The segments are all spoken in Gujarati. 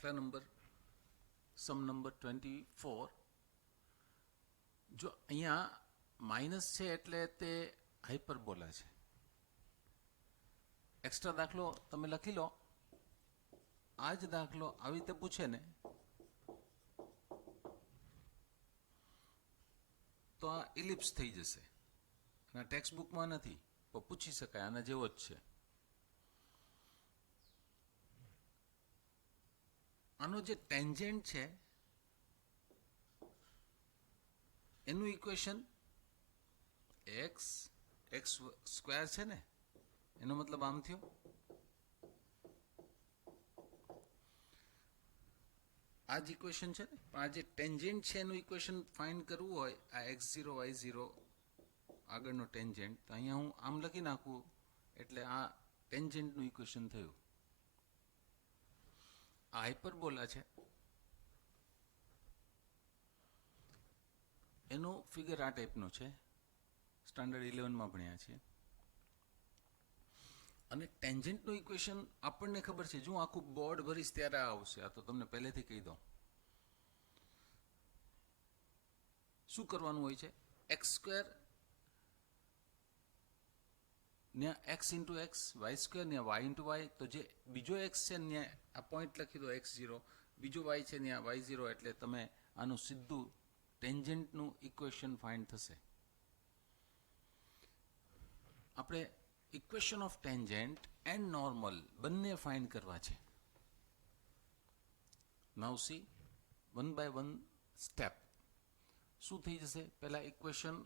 દાખલા નંબર સમ નંબર 24. જો અહીંયા માઇનસ છે એટલે તે હાઇપરબોલા છે. એક્સ્ટ્રા દાખલો તમે લખી લો. આ જ દાખલો આવી રીતે પૂછે ને તો આ ઇલિપ્સ થઈ જશે. અને ટેક્સ્ટ બુકમાં નથી પણ પૂછી શકાય, આના જેવો જ છે. આનો જે ટેન્જન્ટ છે એનું ઇક્વેશન એક્સ સ્ક્વેર છે ને, એનો મતલબ આમ થયો. આ જ ઇક્વેશન છે ને, પણ આ જે ટેન્જન્ટ છે એનું ઇક્વેશન ફાઇન્ડ કરવું હોય, આ x0 y0 આગળનો ટેન્જન્ટ, તો અહીંયા હું આમ લખી નાખું એટલે આ ટેન્જન્ટનું ઇક્વેશન થયું. આ હાઇપરબોલા છે, એનો ફિગર આ ટાઈપનો છે. સ્ટાન્ડર્ડ 11માં ભણ્યા છીએ. અને ટેન્જન્ટનું ઇક્વેશન આપણને ખબર છે. જો આખું બોર્ડ ભરીશ ત્યારે આવશે. આ તો તમને પહેલેથી કહી દઉં. શું કરવાનું હોય છે? એક્સ સ્ક્વેર ને x into x, y square ને વાય ઇન્ટુ વાય. તો જે બીજો એક્સ છે ને આ પોઈન્ટ લખી દો x0, બીજો વાય છે ને y0, એટલે તમે આનું સીધું ટેન્જન્ટનું ઇક્વેશન ફાઇન્ડ થશે. આપણે equation of tangent and normal બંને ફાઇન્ડ કરવા છે. Now see one by one step. શું થઈ જશે? પહેલા ઇક્વેશન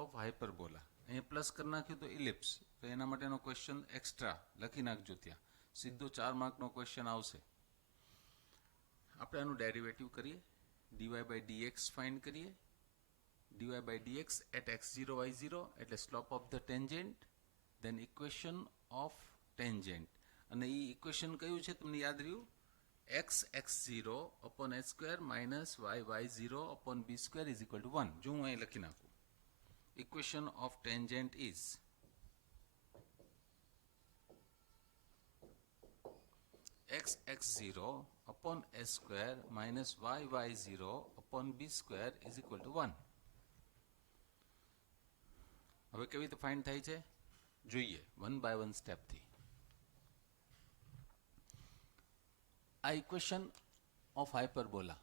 ઓફ હાઇપરબોલા, અહીંયા પ્લસ કરી નાખ્યું તો ઇલિપ્સ, તો એના માટેનો ક્વેશ્ચન એક્સ્ટ્રા લખી નાખજો. ત્યાં સીધો 4 માર્કનો ક્વેશ્ચન આવશે. આપણે આનું ડેરિવેટિવ કરીએ. ડીવાય બાય ડીએક્સ ફાઇન્ડ કરીએ. Dy by dx at x0 y0 એટલે slope of the tangent, then equation of tangent. અને એ ઇક્વેશન કયું છે તમને યાદ રહ્યું? x0 upon h square minus y0 upon b square is equal to 1. જો હું અહીં લખી નાખું, equation of tangent is x0 upon h square minus y0 upon b square is equal to 1. હવે કેવી રીતે ફાઇન્ડ થાય છે જોઈએ, વન બાય વન સ્ટેપથી. આ ઇક્વેશન ઓફ હાઇપરબોલા,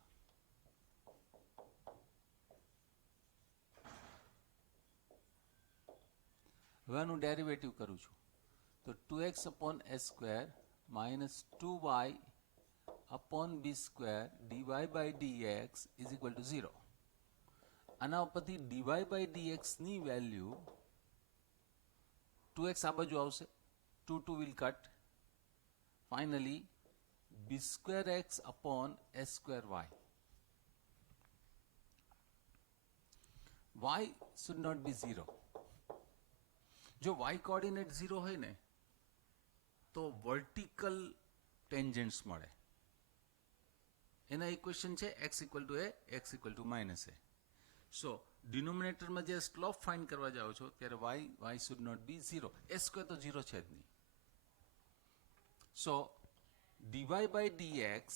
હવે આનું ડેરિવેટિવ કરું છું તો 2x upon s square minus 2y upon b square dy by dx is equal to 0. આના ઉપરથી dy by dx ની વેલ્યુ 2x આ બાજુ આવશે, 2 will cut. Finally b square x upon s square y. y should not be 0. જો y કોઓર્ડિનેટ 0 હોય ને તો વર્ટિકલ ટેન્જન્ટ્સ મળે. એના ઇક્વેશન છે x equal to a, x equal to minus a. So ડિનોમિનેટરમાં જે સ્લોપ ફાઇન્ડ કરવા જાઓ છો ત્યારે y should not be 0. s square તો 0 છે જ નહીં. સો dy by dx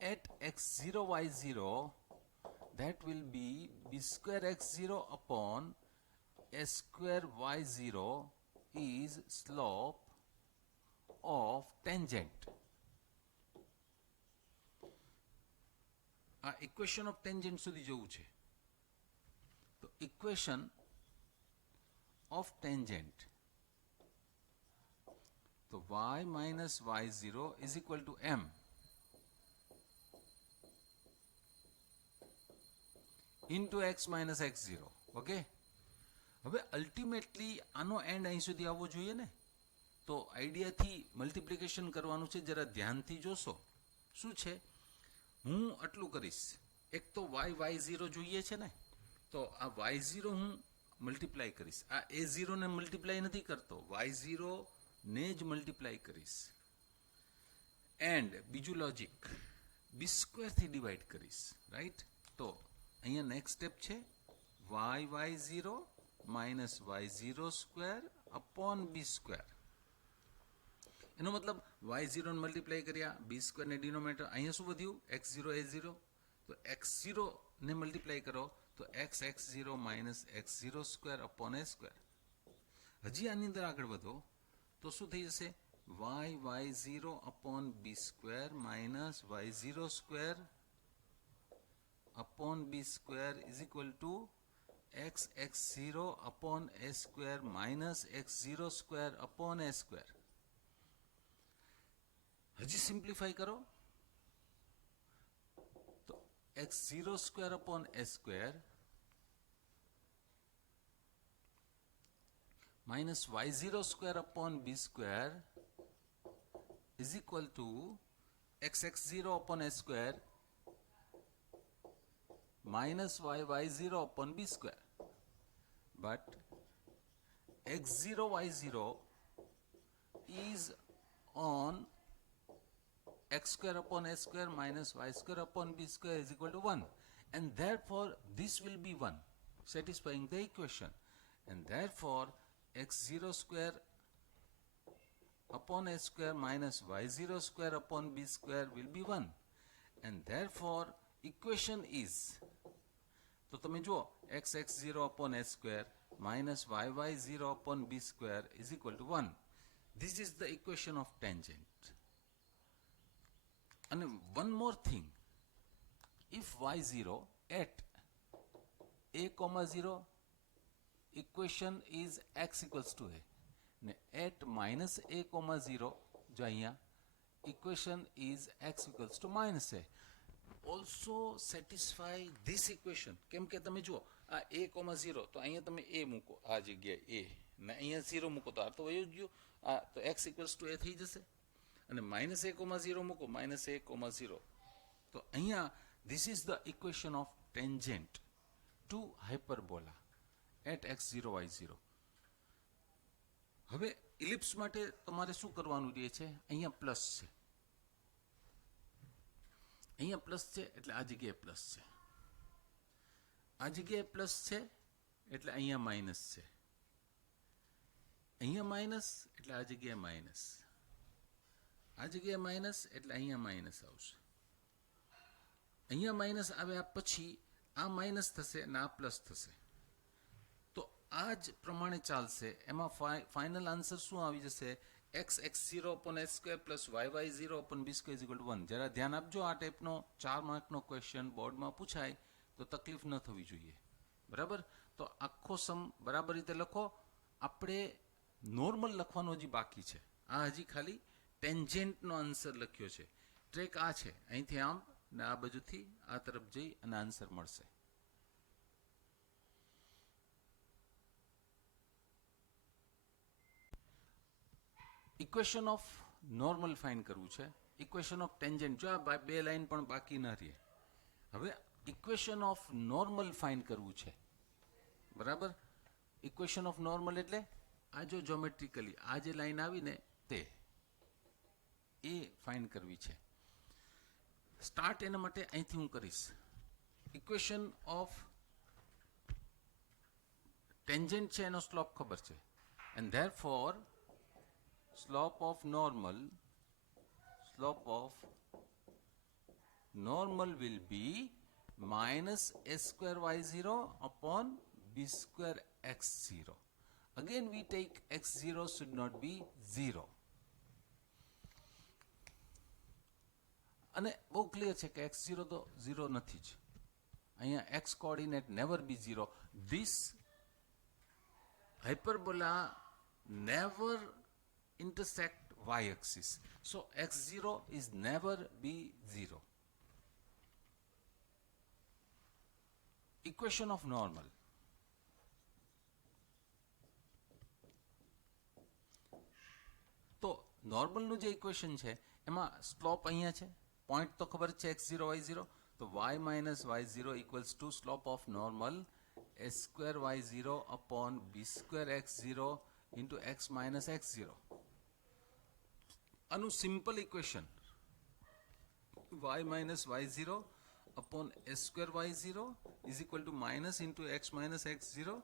at x0 y0 that will be b square x0 upon s square y0 is slope of tangent. આ ઇક્વેશન ઓફ ટેન્જન્ટ સુધી જવું છે. તો ઇક્વેશન ઓફ ટેન્જન્ટ, તો y minus y0 is equal to m into x minus x0. Okay, હવે અલ્ટિમેટલી આનો એન્ડ અહીં સુધી આવવો જોઈએ ને, તો આઈડિયાથી મલ્ટિપ્લિકેશન કરવાનું છે. જરા ધ્યાનથી જોશો શું છે. હું આટલું કરીશ, એક તો y0 જોઈએ છે ને, તો આ y0 હું મલ્ટીપ્લાય કરીશ. આ a0 ને મલ્ટીપ્લાય નથી કરતો, y0 ને જ મલ્ટીપ્લાય કરીશ. એન્ડ બીજું લોજિક, બી સ્ક્વેરથી ડિવાઈડ કરીશ. રાઈટ? તો અહીંયા નેક્સ્ટ સ્ટેપ છે y0 minus y0 square upon b square એનો મતલબ y0 ને મલ્ટીપ્લાય કર્યા b² ને ડિનોમિનેટર, અહીંયા શું વધ્યું x0 a0, તો x0 ને મલ્ટીપ્લાય કરો તો x0 minus x0² upon a². હજી આની અંદર આગળ વધો તો શું થઈ જશે y0 upon b² minus y0² upon b² is equal to x0 upon a² minus x0² upon a². હજી સિમ્પ્લિફાઈ કરો તો x0² upon a² minus y0² upon b² is equal to x0 upon a² minus y0 upon b². But x0 y0 is on x² upon a² minus y² upon b² is equal to 1, and therefore this will be 1, satisfying the equation, and therefore x0² upon a² minus y0² upon b² will be 1, and therefore equation is, તો તમે જુઓ x0 upon a² minus y0 upon b² is equal to 1. This is the equation of tangent. And one more thing, if y0 at a comma 0 equation is x equals to a, at minus a comma 0 જો અહીંયા equation is x equals to minus a, also satisfy this equation. કેમ કે તમે જુઓ આ a comma 0 તો અહીંયા તમે a મૂકો આ જગ્યાએ a ને અહીંયા 0 મૂકો તો આ તો વયું ગયું, આ તો x equals to a થઈ જશે, અને minus a comma 0 મૂકો minus a comma 0, તો અહીંયા this is the equation of tangent to hyperbola at x0 y0. હવે ઇલિપ્સ માટે તમારે શું કરવાનું રહે છે, અહીંયા પ્લસ છે, અહીંયા પ્લસ છે એટલે આ જગ્યાએ પ્લસ છે, આ જગ્યાએ પ્લસ છે એટલે અહીંયા માઇનસ છે, અહીંયા માઇનસ એટલે આ જગ્યાએ માઇનસ, આ જગ્યાએ માઇનસ એટલે અહીંયા માઇનસ આવશે, અહીંયા માઇનસ આવ્યા પછી આ માઇનસ થશે અને આ પ્લસ થશે, તો આ જ પ્રમાણે ચાલશે. એમાં ફાઇનલ આન્સર શું આવી જશે, x0 upon a² plus y0 upon b² is equal to 1. જરા ધ્યાન આપજો, આ ટાઈપનો 4 માર્કનો ક્વેશ્ચન બોર્ડમાં પૂછાય તો તકલીફ ન થવી જોઈએ, બરાબર. તો આખો સમ બરાબર રીતે લખો. આપણે નોર્મલ લખવાનું હજી બાકી છે, આ હજી ખાલી ટેન્જેન્ટનો આન્સર લખ્યો છે. ટ્રેક આ છે, અહીંથી આમ ને આ બાજુથી આ તરફ જઈ અને આન્સર મળશે. ઇક્વેશન ઓફ નોર્મલ ફાઇન્ડ કરવું છે, ઇક્વેશન ઓફ ટેન્જેન્ટ, જો આ બે લાઈન પણ બાકી ન રહે. હવે ઇક્વેશન ઓફ નોર્મલ ફાઇન્ડ કરવું છે, બરાબર. ઇક્વેશન ઓફ નોર્મલ એટલે આ જો જ્યોમેટ્રિકલી આ જે લાઈન આવીને તે એ ફાઇન્ડ કરવી છે. સ્ટાર્ટ એના માટે અહીંથી હું કરીશ. ઇક્વેશન ઓફ ટેન્જેન્ટ છે એનો સ્લોપ ખબર છે, and therefore slope of normal will be minus a² y0 upon b² x0. Again we take x0 should not be 0. અને બહુ ક્લિયર છે કે x0 તો 0 નથી જ, અહીંયા x coordinate never be 0. This hyperbola never intersect y-axis, so x0 is never be 0. Equation of normal. તો નોર્મલનું જે ઇક્વેશન છે એમાં સ્લોપ અહીંયા છે, પોઈન્ટ તો ખબર છે x0 y0, તો y minus y0 equals to slope of normal a² y0 upon b² x0 into x minus x0. આનું simple equation y minus y0 upon a² y0 is equal to minus into x minus x0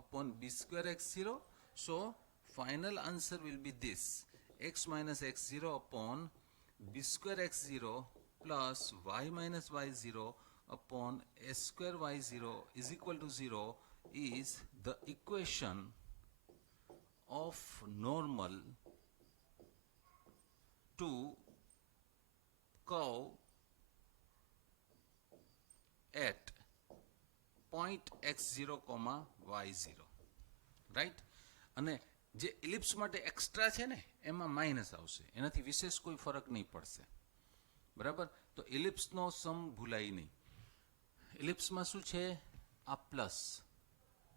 upon b² x0. So final answer will be this, x minus x0 upon b square x0 plus y minus y0 upon s square y0 is equal to 0 is the equation of normal to curve at point x0, y0, right. અને જે ઇલિપ્સ માટે એક્સ્ટ્રા છે ને એમાં માઇનસ આવશે, એનાથી વિશેષ કોઈ ફરક નહીં પડશે, બરાબર. તો ઇલિપ્સનો સમ ભૂલાય નહીં. ઇલિપ્સમાં શું છે? આ પ્લસ.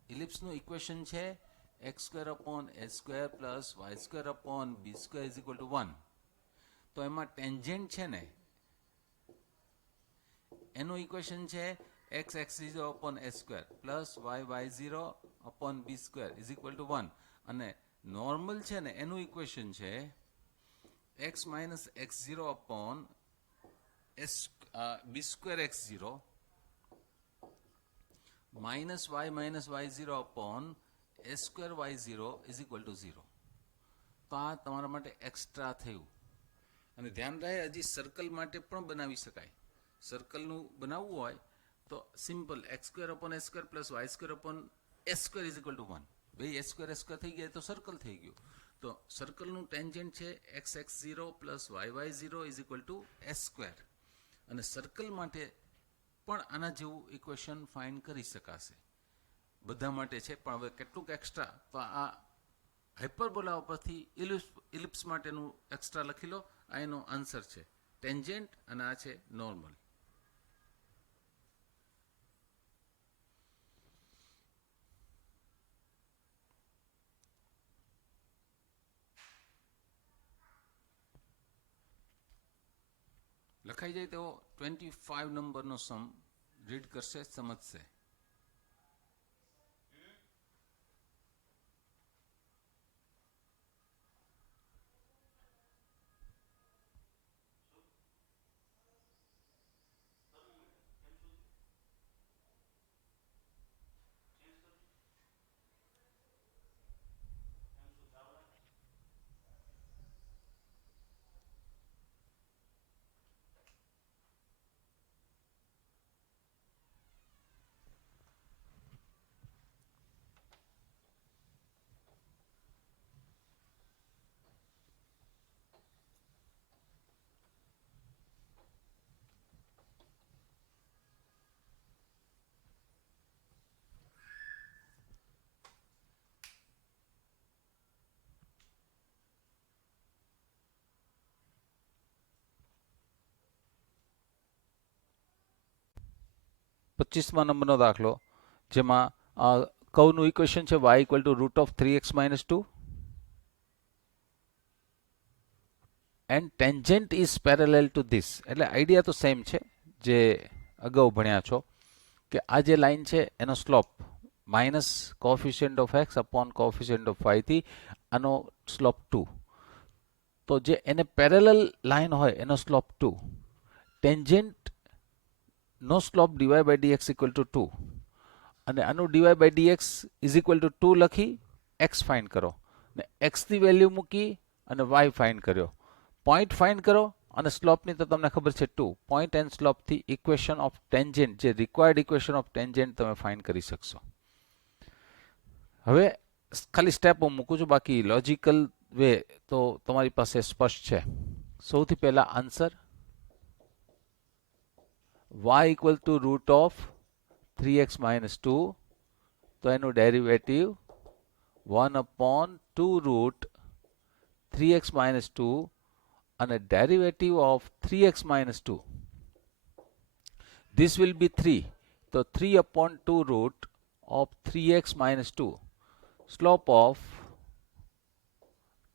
ઇલિપ્સનું ઇક્વેશન છે x square upon s square plus y square upon b square is equal to 1. તો એમાં ટેન્જેન્ટ છે ને એનું ઇક્વેશન છે x x0 upon s square plus y y0 upon b square is equal to 1. અને નોર્મલ છે ને એનું ઇક્વેશન છે x minus x0 upon b square x0 minus y0 upon s square y0 is equal to 0. તો આ તમારા માટે એક્સ્ટ્રા થયું. અને ધ્યાન રહે, હજી સર્કલ માટે પણ બનાવી શકાય. સર્કલનું બનાવવું હોય તો simple x square upon s square plus y square upon s square is equal to 1. ભાઈ એસ સ્ક્વેર થઈ ગયા તો સર્કલ થઈ ગયું. તો સર્કલનું ટેન્જેન્ટ છે x0 plus y0 is equal two S square. અને સર્કલ માટે પણ આના જેવું ઇક્વેશન ફાઇન્ડ કરી શકાશે. બધા માટે છે, પણ હવે કેટલુંક એક્સ્ટ્રા તો આ હાઇપરબોલા ઉપરથી ઇલિપ્સ માટેનું એક્સ્ટ્રા લખી લો. આ એનો આન્સર છે ટેન્જેન્ટ અને આ છે નોર્મલ. લખાઈ જાય તો 25 નંબરનો સમ રીડ કરશે, સમજશે. પચીસમાં નંબરનો દાખલો, જેમાં કર્વનું ઇક્વેશન છે y equal to root of 3x minus 2 and tangent is parallel to this. એટલે આઈડિયા તો સેમ છે જે અગાઉ ભણ્યા છો, કે આ જે લાઈન છે એનો slope minus coefficient of x upon coefficient of y થી આનો સ્લોપ 2. તો જે એને પેરેલલ લાઈન હોય એનો સ્લોપ 2. ટેન્જેન્ટ નો slope dy by dx equal to 2. અને આનું dy by dx is equal to 2 લખી x ફાઇન્ડ કરો. ને x ની વેલ્યુ મૂકી અને y ફાઇન્ડ કર્યો. પોઈન્ટ ફાઇન્ડ કરો અને સ્લોપની તો તમને ખબર છે 2. પોઈન્ટ એન્ડ સ્લોપથી ઇક્વેશન ઓફ ટેન્જેન્ટ, જે રિક્વાયર્ડ ઇક્વેશન ઓફ ટેન્જેન્ટ તમે ફાઇન્ડ કરી શકશો. હવે ખાલી સ્ટેપો મૂકું છું, બાકી લોજિકલ વે તો તમારી પાસે સ્પષ્ટ છે. સૌથી પહેલા answer y equal to root of 3x minus 2. તો એનું derivative 1 upon 2 route 3x minus 2 અને derivative of 3x minus 2. This will be 3. So 3 upon 2 root of 3x minus 2. Slope of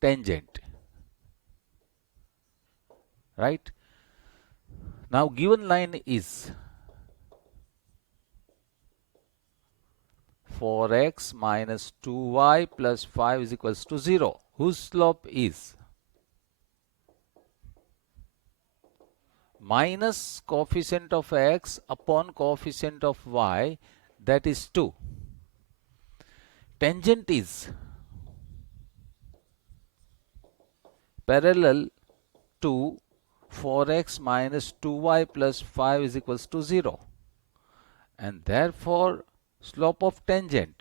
tangent. Right? Now given line is 4x minus 2y plus 5 is equals to 0. Whose slope is minus coefficient of x upon coefficient of y, that is 2. Tangent is, parallel to 4x minus 2y plus 5 is equals to 0, and therefore slope of tangent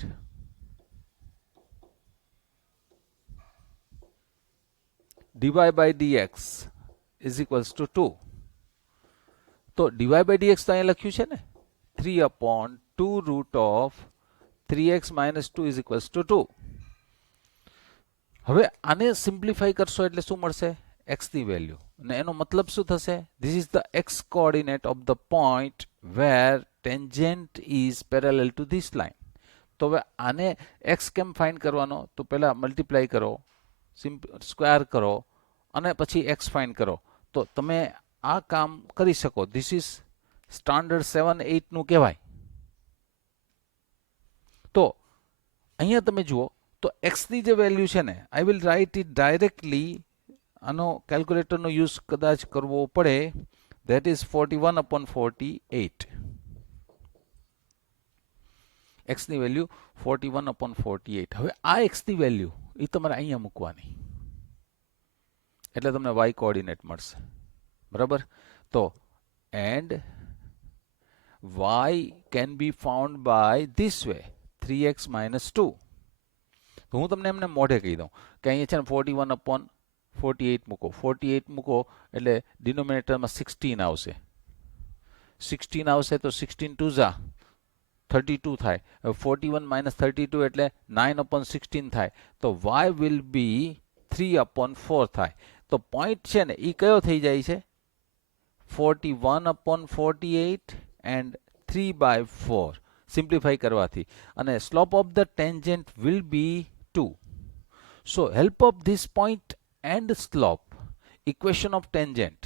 dy by dx is equals to 2. તો dy by dx તો અહીંયા લખ્યું છે ને 3 upon 2 root of 3x minus 2 is equals to 2. હવે આને સિમ્પ્લિફાઈ કરશો એટલે શું મળશે? x ની વેલ્યુ. અને એનો મતલબ શું થશે? This is the x coordinate of the point where tangent is parallel to this line. તો હવે આને x કેમ ફાઇન્ડ કરવાનો? તો પહેલા મલ્ટીપ્લાય કરો, સ્ક્વેર કરો અને પછી x ફાઇન્ડ કરો. તો તમે આ કામ કરી શકો. ધીસ ઇઝ સ્ટાન્ડર્ડ 7-8 નું કહેવાય. તો અહીંયા તમે જુઓ તો x ની જે વેલ્યુ છે ને, I will write it directly. આનો કેલ્ક્યુલેટરનો યુઝ કદાચ કરવો પડે. That is 41/48. x ની વેલ્યુ 41/48. હવે આ x ની વેલ્યુ એ તમારે અહીંયા મૂકવાની, એટલે તમને y કોઓર્ડિનેટ મળશે. બરાબર? તો and y can be found by this way, 3x minus 2. તો હું તમને એમને મોઢે કહી દઉં કે અહીંયા છે ને 41/48 મૂકો. 48 મૂકો એટલે ડિનોમિનેટરમાં 16 આવશે. 16 આવશે તો 16 2 ઝા 32 થાય. 41 minus 32 એટલે 9/16 થાય. તો y will be 3/4 થાય. તો પોઈન્ટ છે ને એ કયો થઈ જાય છે? 41/48 and 3/4 સિમ્પ્લિફાઈ કરવાથી. અને slope of the tangent will be 2. So help of this point and slope, equation of tangent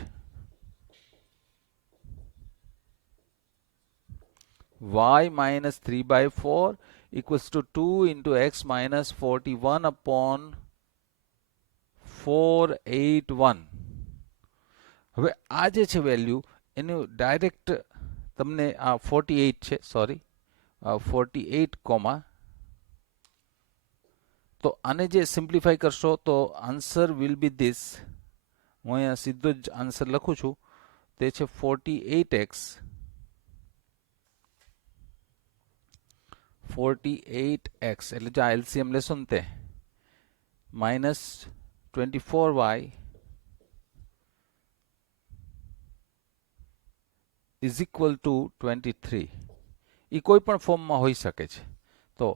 y minus 3/4 equals to 2 into x minus 41/481. હવે આ જે છે વેલ્યુ એનું ડાયરેક્ટ તમને આ 48 છે, સોરી 48 કોમા. તો આને જે સિમ્પ્લિફાઈ કરશો તો આન્સર વિલ બી ધીસ. હું અહીંયા સીધો જ આન્સર લખું છું. તે છે 48x 48x એટલે જો એલસીએમ લેશો ને તે minus 24y is equal two 23. એ કોઈ પણ ફોર્મમાં હોઈ શકે છે. તો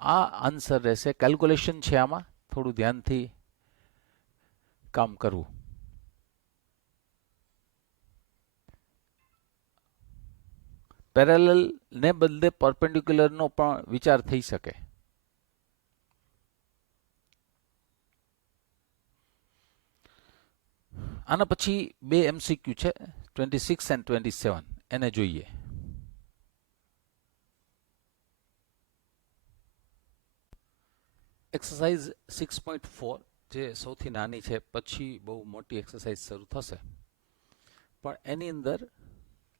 આ આન્સર રહેશે. કેલ્ક્યુલેશન છે આમાં, થોડું ધ્યાનથી કામ કરવું. પેરેલલ ને બદલે પરપેન્ડિક્યુલરનો પણ વિચાર થઈ શકે. આના પછી બે MCQ છે, 26 and 27. એને જોઈએ. એક્સરસાઇઝ 6.4 જે સૌથી નાની છે, પછી બહુ મોટી એક્સરસાઇઝ શરૂ થશે. પણ એની અંદર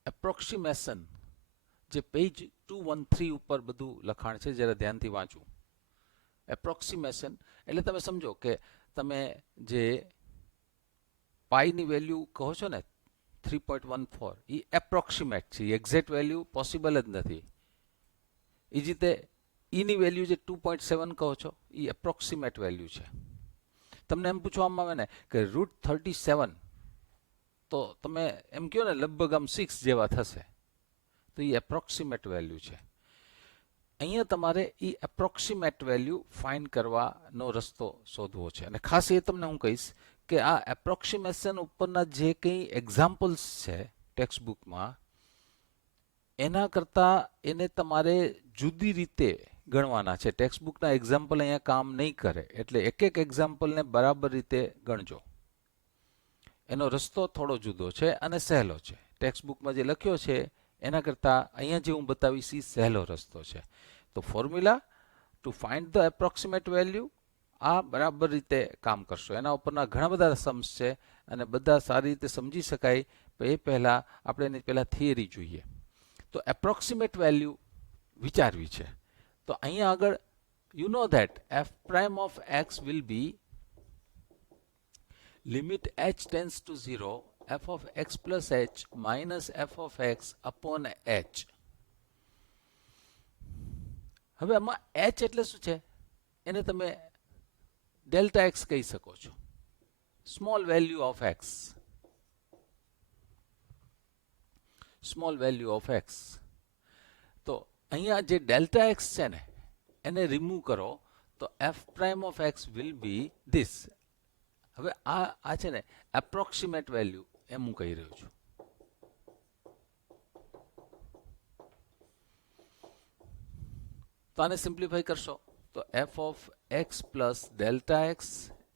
એપ્રોક્સિમેશન જે પેજ 213 ઉપર બધું લખાણ છે, જરા ધ્યાનથી વાંચવું. એપ્રોક્સિમેશન એટલે તમે સમજો કે તમે જે પાઈની વેલ્યુ કહો છો ને 3.14, એ એપ્રોક્સિમેટ છે. એક્ઝેક્ટ વેલ્યુ પોસિબલ જ નથી. એ જ રીતે ઈની વેલ્યુ જે 2.7 કહો છો એ એપ્રોક્સિમેટ વેલ્યુ છે. તમને એમ પૂછવામાં આવે ને કે √37, તો તમે એમ કહો ને લગભગ આમ 6 જેવા થશે. તો એ એપ્રોક્સિમેટ વેલ્યુ છે. અહીંયા તમારે એ એપ્રોક્સિમેટ વેલ્યુ ફાઇન્ડ કરવાનો રસ્તો શોધવો છે. અને ખાસ એ તમને હું કહીશ કે આ એપ્રોક્સિમેશન ઉપરના જે કંઈ એક્ઝામ્પલ્સ છે ટેક્સ્ટ બુકમાં, એના કરતાં એને તમારે જુદી રીતે ગણવાના છે. ટેક્સ્ટ બુકના એક્ઝામ્પલ અહીંયા કામ નહીં કરે, એટલે એક એક એક્ઝામ્પલને બરાબર રીતે ગણજો. એનો રસ્તો થોડો જુદો છે અને સહેલો છે. ટેક્સ્ટ બુકમાં જે લખ્યો છે એના કરતાં અહીંયા જે હું બતાવીશ એ સહેલો રસ્તો છે. તો formula to find the approximate value, આ બરાબર રીતે કામ કરશો. એના ઉપરના ઘણા બધા સમ્સ છે અને બધા સારી રીતે સમજી શકાય. એ પહેલાં આપણે એની પહેલાં થિયરી જોઈએ. તો એપ્રોક્સિમેટ વેલ્યુ વિચારવી છે. તો અહીંયા આગળ you know that f' of x will B limit h tense two 0 f of x plus h minus f of x upon h. હવે આમાં h એટલે શું છે? એને તમે ડેલ્ટા x કહી શકો છો. Small value of x. Small value of x. તો અહીંયા જે ડેલ્ટા x છે ને એને રિમૂવ કરો તો f prime of x will be this. હવે આ છે ને એપ્રોક્સિમેટ વેલ્યુ એમ હું કહી રહ્યો છું. તો આને સિમ્પ્લિફાઈ કરશો તો f of x plus delta x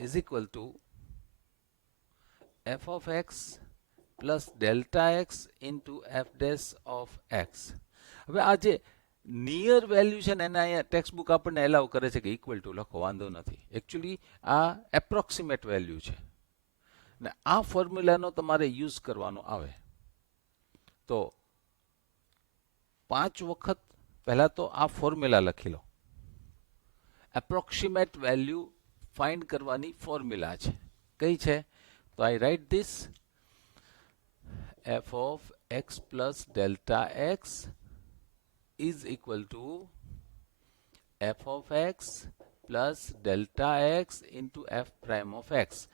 is equal two f of x plus delta x into f dash of x. હવે આ જે નિયર વેલ્યુ છે ને એને અહીંયા ટેક્સ્ટ બુક આપણને એલાવ કરે છે કે ઇક્વલ ટુ લખો, વાંધો નથી. એકચ્યુઅલી આ એપ્રોક્સિમેટ વેલ્યુ છે ને આ ફોર્મ્યુલાનો તમારે યુઝ કરવાનો આવે. તો 5 વખત પહેલા તો આ ફોર્મ્યુલા લખી લો. એપ્રોક્સિમેટ વેલ્યુ ફાઇન્ડ કરવાની ફોર્મ્યુલા છે. કઈ છે? તો I write this f of x plus delta x is equal to f of x plus delta x into f prime of x.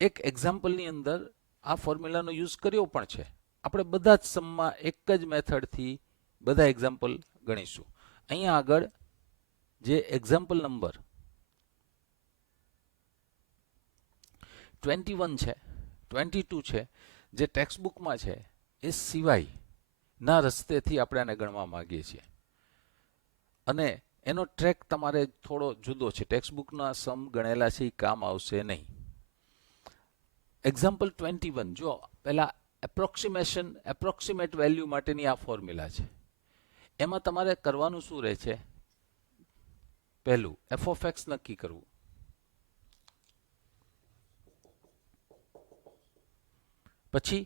એક એક્ઝામ્પલની અંદર આ ફોર્મ્યુલાનો યુઝ કર્યો પણ છે. આપણે બધા જ સમમાં એક જ મેથડથી બધા એક્ઝામ્પલ ગણીશું. અહીંયા આગળ જે એક્ઝામ્પલ નંબર 21 છે, 22 છે, જે ટેક્સ્ટ બુકમાં છે એ સિવાયના રસ્તેથી આપણે આને ગણવા માંગીએ છીએ. અને એનો ટ્રેક તમારે થોડો જુદો છે. ટેક્સ્ટ બુકના સમ ગણેલા છે એ કામ આવશે નહીં. એક્ઝામ્પલ 21 જો પહેલા એપ્રોક્સિમેટ વેલ્યુ માટેની આ ફોર્મ્યુલા છે. એમાં તમારે કરવાનું શું રહે છે? પહેલું f of x નક્કી કરવું, પછી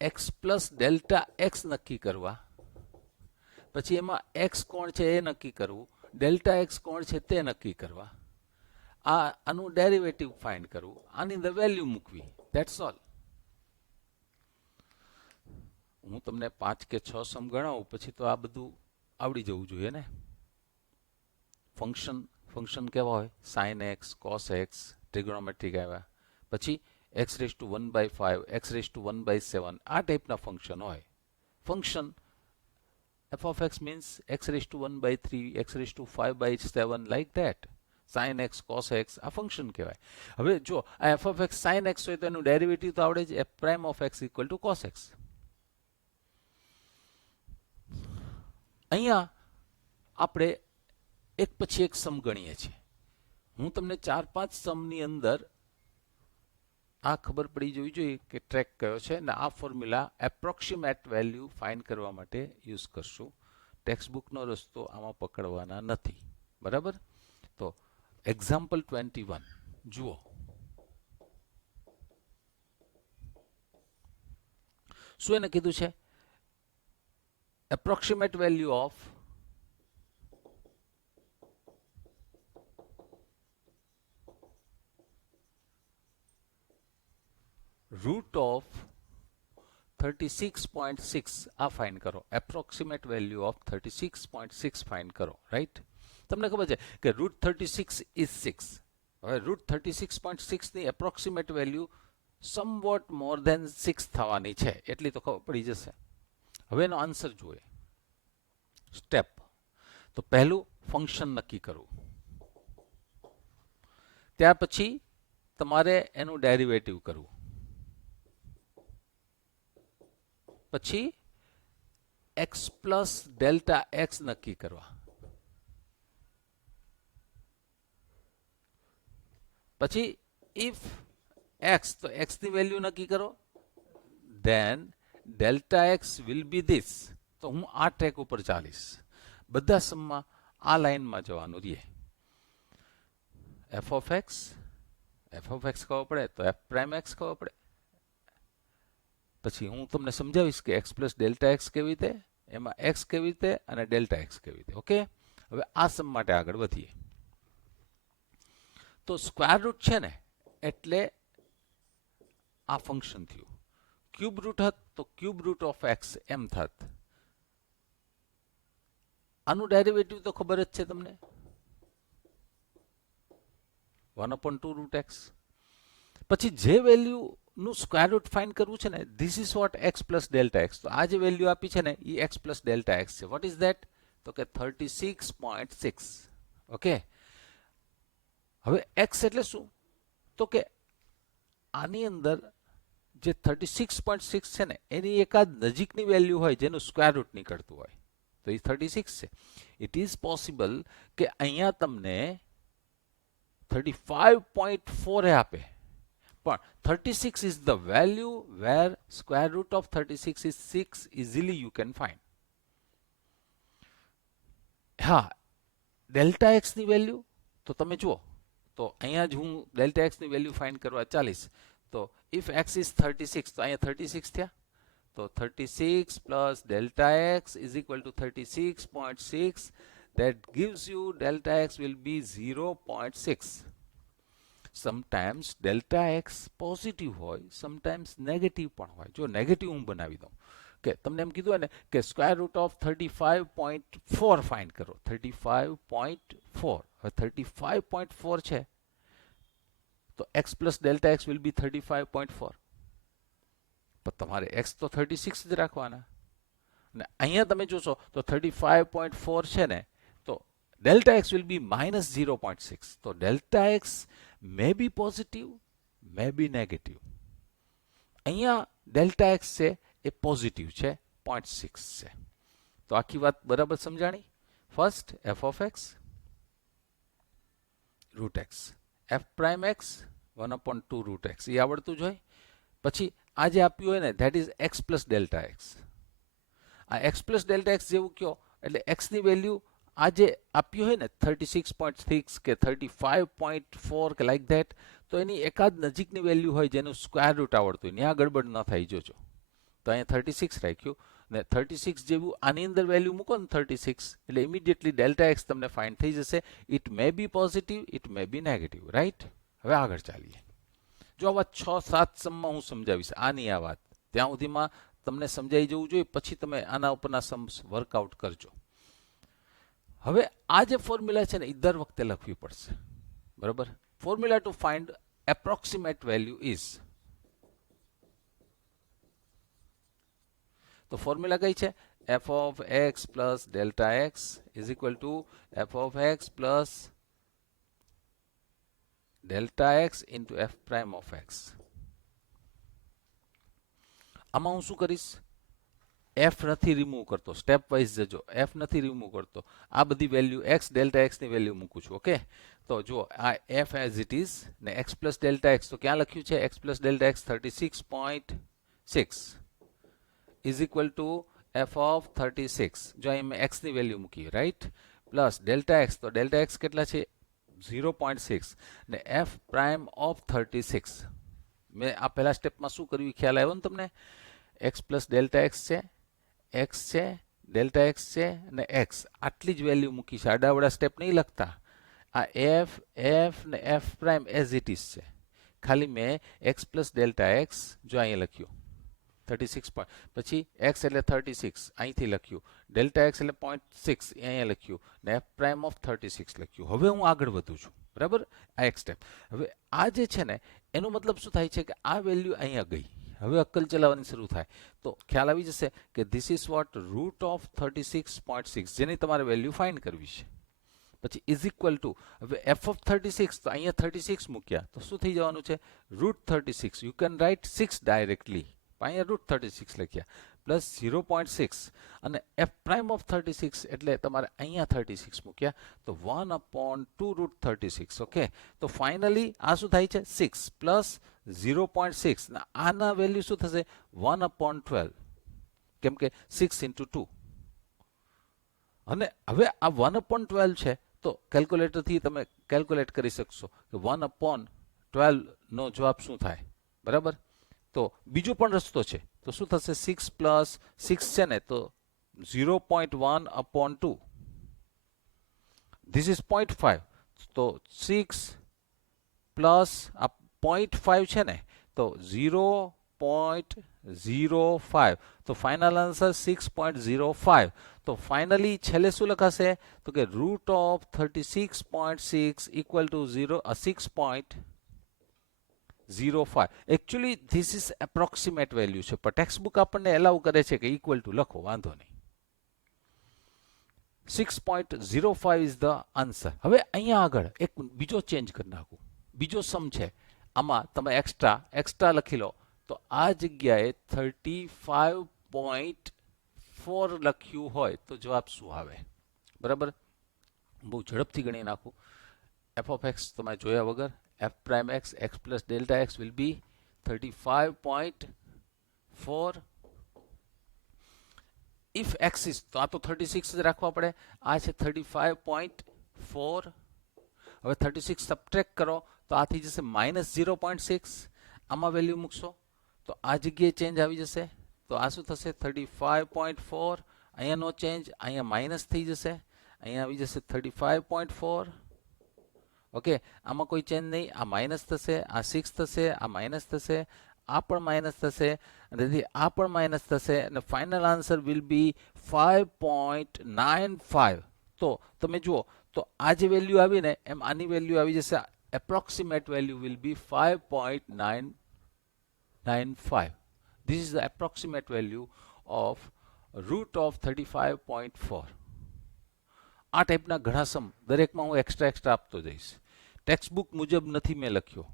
x પ્લસ ડેલ્ટા x નક્કી કરવા, પછી એમાં x કોણ છે એ નક્કી કરવું, ડેલ્ટા x કોણ છે તે નક્કી કરવા, આનું ડેરિવેટિવ ફાઇન્ડ કરવું, આની અંદર વેલ્યુ મૂકવી. That's all. હું તમને 5 કે 6 સમ ગણાવું પછી તો આ બધું આવડી જવું જોઈએ ને. ફંક્શન કેવા હોય? Sine x, cos x, trigonometric આવ્યા, પછી x raise to 1/5, x raise to 1/7 આ ટાઈપના ફંક્શન હોય. Function f of x means x raised to 1/3, x raised to 5/7 like that. sin x, cos x આ ફંક્શન કહેવાય. હવે જો આ f of x sin x હોય તો એનું ડેરિવેટિવ તો આવડે જ, f prime of x equal to cos x. અહીંયા આપણે એક પછી એક સમ ગણીએ છીએ. હું તમને 4-5 સમની અંદર આ ખબર પડી જવી જોઈએ કે ટ્રેક કયો છે ને આ ફોર્મ્યુલા એપ્રોક્સિમેટ વેલ્યુ ફાઇન્ડ કરવા માટે યુઝ કરશું. ટેક્સ્ટ બુકનો રસ્તો આમાં પકડવાના નથી. બરાબર? તો એક્ઝામ્પલ 21 જુઓ. શું એને કીધું છે? Approximate value of root of 36.6 આ ફાઇન્ડ કરો. એપ્રોક્સિમેટ વેલ્યુ ઓફ 36.6 ફાઇન્ડ કરો. રાઈટ? તમને ખબર છે કે રૂટ 36 ઇઝ 6. હવે રૂટ 36.6 ની approximate value somewhat more than 6 થવાની છે એટલી તો ખબર પડી જશે. હવે એનો આન્સર જોઈએ. સ્ટેપ તો પહેલું ફંક્શન નક્કી કરવું, ત્યાર પછી તમારે એનું ડેરિવેટિવ કરવું, પછી x પ્લસ ડેલ્ટા x નક્કી કરવા, પછી ઇફ x તો x ની વેલ્યુ નક્કી કરો, then delta x will be this. તો હું આ ટ્રેક ઉપર ચાલીશ. બધા સમમાં આ લાઈનમાં જવાનું રહે. f of x ખબર પડે તો f પ્રાઇમ x ખબર પડે. પછી હું તમને સમજાવીશ કે x પ્લસ ડેલ્ટા x કેવી રીતે, એમાં x કેવી રીતે અને ડેલ્ટા x કેવી રીતે. ઓકે? હવે આ સમ માટે આગળ વધીએ. તો સ્ક્વેર રૂટ છે ને એટલે આ ફંક્શન થયું. ક્યુબ રૂટ હત તો ક્યુબ રૂટ ઓફ એક્સ એમ થત. આનું ડેરિવેટિવ તો ખબર જ છે તમને, 1/2 રૂટ એક્સ. પછી જે વેલ્યુનું સ્ક્વેર રૂટ ફાઇન્ડ કરવું છે ને, this is what x plus delta x. તો આ જે વેલ્યુ આપી છે ને એ એક્સ પ્લસ ડેલ્ટા એક્સ છે. Vote is that? તો કે 36.6. ઓકે, હવે એક્સ એટલે શું? તો કે આની અંદર જે 36.6 છે ને એની એકાદ નજીકની વેલ્યુ હોય જેનું સ્ક્વેર રૂટ નીકળતું હોય તો એ 36 છે. ઇટ ઇઝ પોસિબલ કે અહીંયા તમને 35.4 આપે, પણ 36 is the value where square root of 36 is 6 easily you can find. હા, ડેલ્ટા એક્સ ની વેલ્યુ તો તમે જુઓ, તો અહીંયા જ હું ડેલ્ટા એક્સ ની વેલ્યુ ફાઇન્ડ કરવા ચાલીશ. તો ઇફ એક્સ ઇઝ 36 તો અહીંયા 36 થયા. તો 36 plus delta x is equal to 36.6. That gives you delta x will be 0.6. Sometimes delta x positive હોય, sometimes negative પણ હોય. જો નેગેટિવ હું બનાવી દઉં કે તમને એમ કીધું હોય ને કે સ્ક્વેર રૂટ ઓફ 35.4 ફાઇન્ડ કરો. 35.4, હવે 35.4 છે તો x plus delta x will be 35.4. પણ તમારે x તો 36 જ રાખવાના. અને અહીંયા તમે જોશો તો 35.4 છે ને, તો delta x will be minus 0.6. તો delta x may be positive, may be negative. અહીંયા ડેલ્ટા x છે એ પોઝિટિવ છે, 0.6 છે. તો આખી વાત બરાબર સમજાણી. First f of x root x, f prime x 1/2 root x એ આવડતું જ હોય. પછી આ જે આપ્યું હોય ને that is x plus delta x. આ એક્સ પ્લસ ડેલ્ટા એક્સ જેવું કયો એટલે એક્સ ની વેલ્યુ આ જે આપ્યું હોય ને 36.6 કે 35.4 કે લાઈક ધેટ, તો એની એકાદ નજીકની વેલ્યુ હોય જેનું સ્ક્વેર રૂટ આવડતું હોય, ત્યાં ગડબડ ન થાય જોજો. તો અહીંયા 36 રાખ્યું ને 36 જેવું આની અંદર વેલ્યુ મૂકો ને 36 એટલે ઇમિડિયેટલી ડેલ્ટા એક્સ તમને ફાઇન્ડ થઈ જશે. It may be positive, it may be negative. Right, હવે આગળ ચાલીએ. જો આવા 6-7 સમમાં હું સમજાવીશ આની આ વાત, ત્યાં સુધીમાં તમને સમજાઈ જવું જોઈએ. પછી તમે આના ઉપરના સમ્સ વર્કઆઉટ કરજો. હવે આ જે ફોર્મ્યુલા છે ને એ દર વખતે લખવી પડશે, બરાબર. Formula to find approximate value is, તો ફોર્મ્યુલા કઈ છે? f of x plus delta x is equal to f of x plus delta x into f prime of x. આમાં હું શું કરીશ? f નથી રિમૂવ કરતો, સ્ટેપ વાઇઝ જજો. f નથી રિમૂવ કરતો, આ બધી વેલ્યુ x ડેલ્ટા x ની વેલ્યુ મૂકું છું. ઓકે, તો જો આ f એઝ ઇટ ઇઝ ને x પ્લસ ડેલ્ટા x તો ક્યાં લખ્યું છે? x plus delta x 36.6 is equal to f of 36. જો અહીં મેં x ની વેલ્યુ મૂકી, રાઈટ, પ્લસ ડેલ્ટા x, તો ડેલ્ટા x કેટલા છે? 0.6 ને f પ્રાઇમ ઓફ 36. મેં આ પહેલા સ્ટેપમાં શું કર્યું ખ્યાલ આવ્યો ને તમને? x પ્લસ ડેલ્ટા x છે, x છે, ડેલ્ટા x છે અને x, આટલી જ વેલ્યુ મૂકી છે. આડાવડા સ્ટેપ નહીં લખતા. આ f ને f prime as it is છે. ખાલી મેં x પ્લસ ડેલ્ટા x જો અહીંયા લખ્યું 36. પછી x એટલે 36 અહીંથી લખ્યું, ડેલ્ટા x એટલે 0.6 અહીંયા લખ્યું ને f પ્રાઇમ ઓફ 36 લખ્યું. હવે હું આગળ વધું છું, બરાબર. આ એક સ્ટેપ. હવે આ જે છે ને એનો મતલબ શું થાય છે કે આ વેલ્યુ અહીંયા ગઈ. હવે અક્કલ ચલાવવાની શરૂ થાય તો ખ્યાલ આવી જશે કે this is what root of 36.6 જેની તમારે વેલ્યુ ફાઇન્ડ કરવી છે. પછી ઇઝ ઇક્વલ ટુ, હવે f ઓફ 36 તો અહીંયા 36 મૂક્યા તો શું થઈ જવાનું છે? Root 36. You can write 6 directly, અહીંયા રૂટ 36 લખ્યા પ્લસ 0.6 અને f પ્રાઇમ ઓફ 36 એટલે તમારે અહીંયા 36 મૂક્યા તો 1/2 રૂટ 36. ઓકે, તો ફાઇનલી આ શું થાય છે? 6 પ્લસ 0.6 આના વેલ્યુ શું થશે? 1/12, કેમ કે 6 into 2. અને હવે આ 1/12 છે તો કેલ્ક્યુલેટરથી તમે કેલ્ક્યુલેટ કરી શકશો કે 1/12 નો જવાબ શું થાય, બરાબર. તો બીજો પણ રસ્તો છે, તો શું થશે? 6 પ્લસ 6 છે ને તો 0.1/2. This is 0.5. તો 6 પ્લસ આ 0.5 છે ને તો 0.05 તો ફાઇનલ આન્સર 6.05 તો ફાઇનલી છેલ્લે શું લખાશે તો કે root of 36.6 equal to 6.05 actually this is approximate value છે પણ ટેક્સ્ટબુક આપણને એલાઉ કરે છે કે ઇક્વલ ટુ લખો વાંધો નહીં 6.05 ઇઝ ધ આન્સર હવે અહીંયા આગળ એક બીજો ચેન્જ કરી નાખું બીજો સમ છે આમાં તમે એક્સ્ટ્રા લખી લો તો આ જગ્યાએ 35.4 લખ્યું હોય તો જવાબ શું આવે બરાબર બહુ ઝડપથી ગણી નાખું f of x તમે જોયા વગર f prime x x plus delta x will be 35.4 if x is તો આ તો 36 જ રાખવા પડે આ છે 35.4 હવે 36 સબટ્રેક્ટ કરો તો આ થઈ જશે -0.6 આમાં વેલ્યુ મૂકશો તો આ જગ્યાએ ચેન્જ આવી જશે તો આ શું થશે 35.4 અહીંયા નો ચેન્જ અહીંયા માઇનસ થઈ જશે અહીંયા આવી જશે 35.4 ઓકે આમાં કોઈ ચેન્જ નહીં આ માઇનસ થશે આ 6 થશે આ માઇનસ થશે આ પણ માઇનસ થશે અને તેથી આ પણ માઇનસ થશે અને ફાઇનલ આન્સર વિલ બી 5.95 તો તમે જુઓ તો આ જે વેલ્યુ આવી ને એમ આની વેલ્યુ આવી જશે approximate value will B 5.995 this is the approximate value of root of 35.4 આ ટાઈપના ઘણા સમ દરેકમાં હું એક્સ્ટ્રા આપતો જઈશ ટેક્સ્ટબુક મુજબ નથી મેં લખ્યો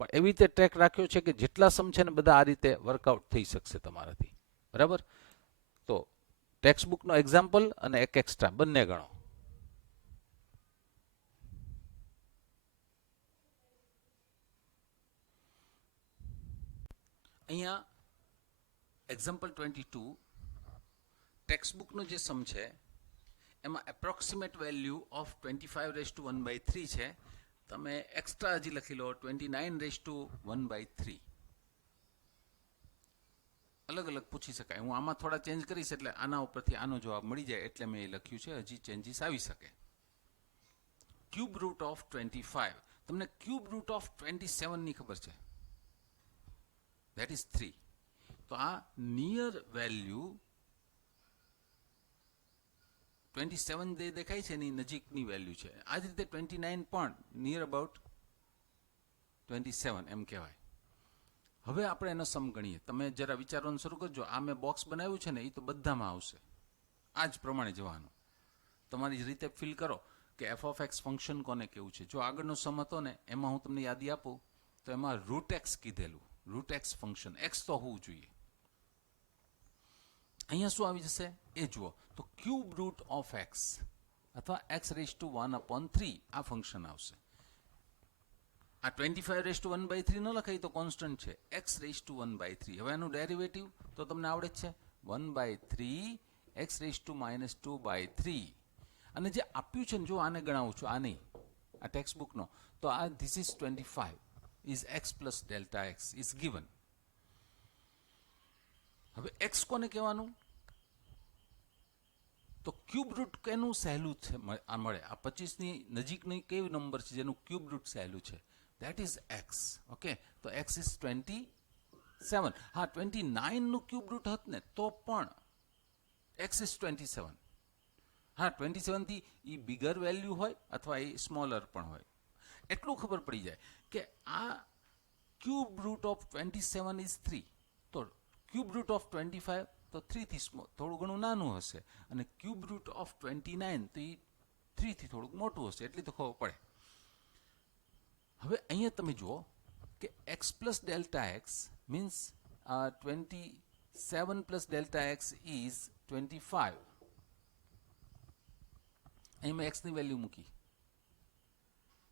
પણ એવી રીતે ટ્રેક રાખ્યો છે કે જેટલા સમ છે ને બધા આ રીતે વર્કઆઉટ થઈ શકશે તમારાથી બરાબર તો ટેક્સ્ટબુકનો એક્ઝામ્પલ અને એક એક્સ્ટ્રા બંને ગણો અહીંયા એક્ઝામ્પલ 22 ટેક્સ્ટબુકનો જે સમ છે એમાં એપ્રોક્સિમેટ વેલ્યુ ઓફ 25⁻⁴ છે તમે એક્સ્ટ્રા હજી લખી લો 29⁻⁴ અલગ અલગ પૂછી શકાય હું આમાં થોડા ચેન્જ કરીશ એટલે આના ઉપરથી આનો જવાબ મળી જાય એટલે મેં એ લખ્યું છે હજી ચેન્જીસ આવી શકે ક્યુબ રૂટ ઓફ 25 તમને ક્યુબ રૂટ ઓફ 27 ની ખબર છે that is 3 તો આ નિયર વેલ્યુ 27 જે દેખાય છે એની નજીકની વેલ્યુ છે આ જ રીતે 29 પણ નિયર અબાઉટ 27 એમ કહેવાય હવે આપણે એનો સમ ગણીએ તમે જરા વિચારવાનું શરૂ કરજો આ મેં બોક્સ બનાવ્યું છે ને એ તો બધામાં આવશે આ જ પ્રમાણે જવાનું તમારી રીતે ફીલ કરો કે f of x ફંક્શન કોને કેવું છે જો આગળનો સમ હતો ને એમાં હું તમને યાદી આપું તો એમાં રૂટ એક્સ કીધેલું રૂટ એક્સ ફંક્શન એક્સ તો હોવું જોઈએ અહીંયા શું આવી જશે એ જુઓ તો ક્યુબ રૂટ ઓફ એક્સ અથવા x⁻⁴ આ ફંક્શન આવશે આ 25⁻⁴ ન લખાય તો કોન્સ્ટન્ટ છે x⁻⁴ હવે એનું ડેરિવેટિવ તો તમને આવડે જ છે 1/3 x⁻⁻² અને જે આપ્યું છે ને જો આને ગણાવું છું આ નહીં આ ટેક્સ્ટબુકનો તો આ this is 25 is x plus delta x is given હવે x કોને કહેવાનું તો ક્યુબ રૂટ કેનું સહેલું છે આ મળે આ 25 ની નજીકની કેવી નંબર છે જેનું ક્યુબ રૂટ સહેલું છે that is x ઓકે તો x is 27 હા 29 નું ક્યુબ રૂટ હોત ને તો પણ x is 27 હા 27 થી ઈ બિગર વેલ્યુ હોય અથવા એ સ્મોલર પણ હોય એટલું ખબર પડી જાય કે આ ક્યુબ રૂટ ઓફ 27 ઇઝ 3 તો ક્યુબ રૂટ ઓફ 25 તો 3 થી થોડું ઘણું નાનું હશે અને ક્યુબ રૂટ ઓફ 29 તો એ 3 થી થોડુંક મોટું હશે એટલી તો ખબર પડે હવે અહીંયા તમે જુઓ કે x plus delta x means 27 plus delta x is 25 અહીં મેં x ની વેલ્યુ મૂકી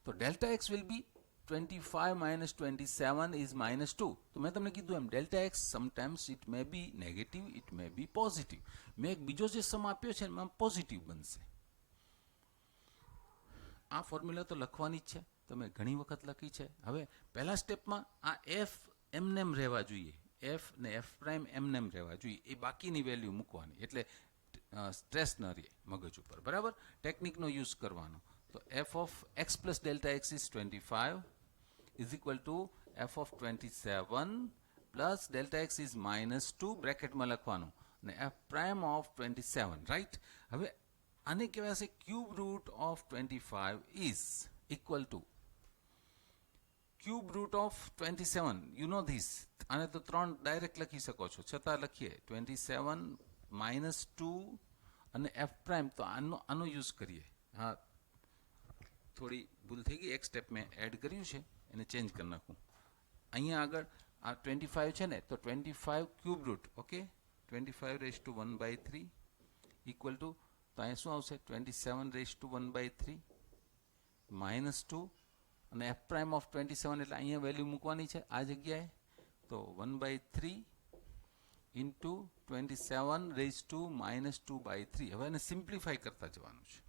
તો delta x will be 25 minus 27 is minus 2 તો મેં તમને કીધું એમ delta x sometimes it may be negative it may be positive મેં એક બીજો જે સમ આપ્યો છે એમાં પોઝિટિવ બનશે આ ફોર્મ્યુલા તો લખવાની જ છે તમે ઘણી વખત લખી છે હવે પહેલા સ્ટેપમાં આ f એમનેમ રહેવા જોઈએ f ને f પ્રાઇમ એમનેમ રહેવા જોઈએ એ બાકીની વેલ્યુ મૂકવાની એટલે સ્ટ્રેસ ન રહે મગજ ઉપર બરાબર ટેકનિકનો યુઝ કરવાનો તો f of x plus delta x is 25 is equal to f of 27 plus delta x is -2 બ્રેકેટમાં લખવાનું અને f prime of 27, રાઈટ. હવે આને કહેવાય છે cube root of 25 is equal to cube root of 27. You know this. આને તો 3 ડાયરેક્ટ લખી શકો છો, છતાં લખીએ 27 -2 અને f પ્રાઇમ. તો આનો યુઝ કરીએ. હા, થોડી ભૂલ થઈ ગઈ, એક સ્ટેપ મેં એડ કર્યું છે, એને ચેન્જ કરી નાખું. અહીંયા આગળ આ 25 છે ને, તો 25 cube root, okay, 25^1/3 equal to, તો અહીંયા શું આવશે 27^1/3 -2 અને f પ્રાઇમ ઓફ 27 એટલે અહીંયા વેલ્યુ મૂકવાની છે આ જગ્યાએ, તો 1/3 ઇન્ટુ 27^-2/3. હવે એને સિમ્પ્લિફાઈ કરતા જવાનું છે.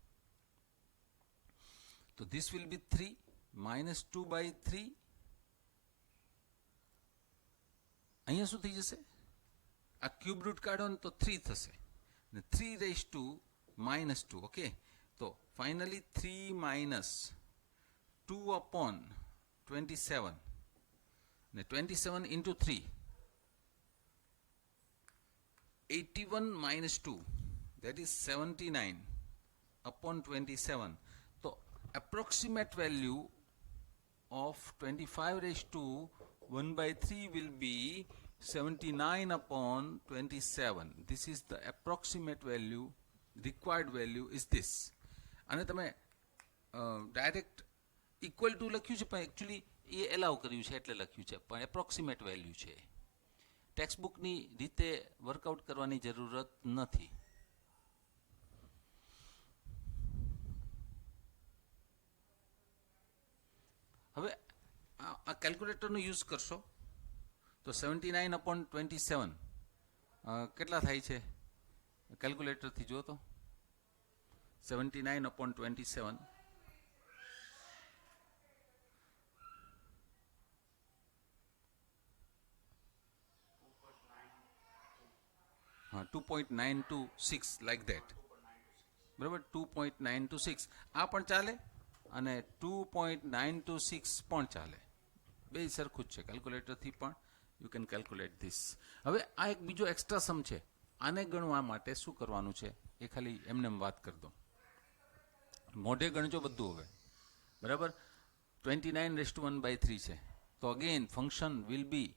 તો this will be 3 -2/3. અહીંયા શું થઈ જશે? આ ક્યુબ રૂટ કાઢો ને તો 3 થશે ને 3^-2. ઓકે, તો ફાઇનલી 3 -2/27 ને 27 ઇન્ટુ 3, 81 - 2, that is 79/27. તો approximate value of 25^1/3 will be 79/27. This is the approximate value, required value is this. અને તમે ડાયરેક્ટ ઇક્વલ ટુ લખ્યું છે, પણ એકચ્યુઅલી એ એલાવ કર્યું છે એટલે લખ્યું છે, પણ એપ્રોક્સિમેટ વેલ્યુ છે. ટેક્સ્ટબુકની રીતે વર્કઆઉટ કરવાની જરૂરત નથી. હવે આ કેલ્ક્યુલેટરનો યુઝ કરશો તો 79/27 કેટલા થાય છે? કેલ્ક્યુલેટરથી જો તો 79/27 2.926 લાઈક ધેટ, બરાબર. 2.926 આ પણ ચાલે અને 2.926 પણ ચાલે, બે સરખું જ છે. કેલ્ક્યુલેટરથી પણ યુ કેન કેલ્ક્યુલેટ ધીસ. હવે આ એક બીજો એક્સ્ટ્રા સમ છે, આને ગણવા માટે શું કરવાનું છે એ ખાલી એમને વાત કરી દો. મોઢે ગણજો બધું હવે, બરાબર. 29^1/3 છે, તો again function will be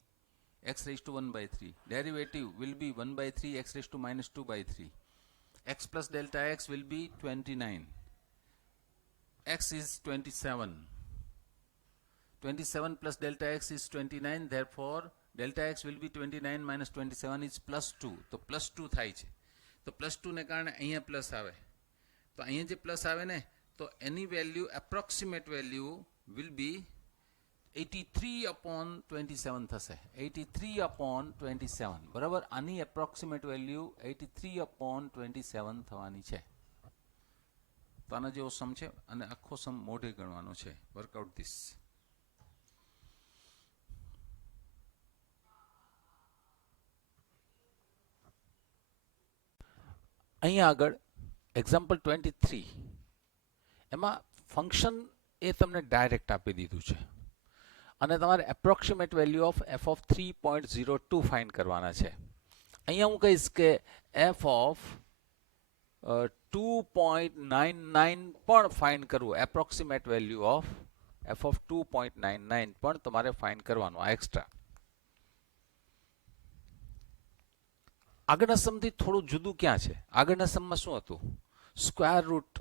x^1/3. Derivative will be 1/3 x^-2/3. X plus delta x will be 29. X is 27. 27 plus delta x is 29. Therefore, delta x will be 29 minus 27 is +2. તો +2 થાય છે. તો +2 ને કારણે અહીંયા પ્લસ આવે. તો અહીંયા જે પ્લસ આવે ને, તો એની value, approximate value will be 83/27 થશે. 83/27, બરાબર. આની એપ્રોક્સિમેટ વેલ્યુ 83/27 થવાની છે. તો આના જેવો સમ છે અને આખો સમ મોઢે ગણવાનો છે. Workout this. અહીંયા આગળ એક્ઝામ્પલ 23, એમાં ફંક્શન એ તમને ડાયરેક્ટ આપી દીધું છે અને તમારે approximate value of f of 3.02 find કરવાના છે. અહીંયા હું કહીશ કે f ઓફ 2.99 પણ ફાઇન્ડ કરવું. Approximate value of f of 2.99 પણ તમારે ફાઇન્ડ કરવાનું, આ એક્સ્ટ્રા. આગળના સમથી થોડું જુદું ક્યાં છે? આગળના સમમાં શું હતું? સ્ક્વેર રૂટ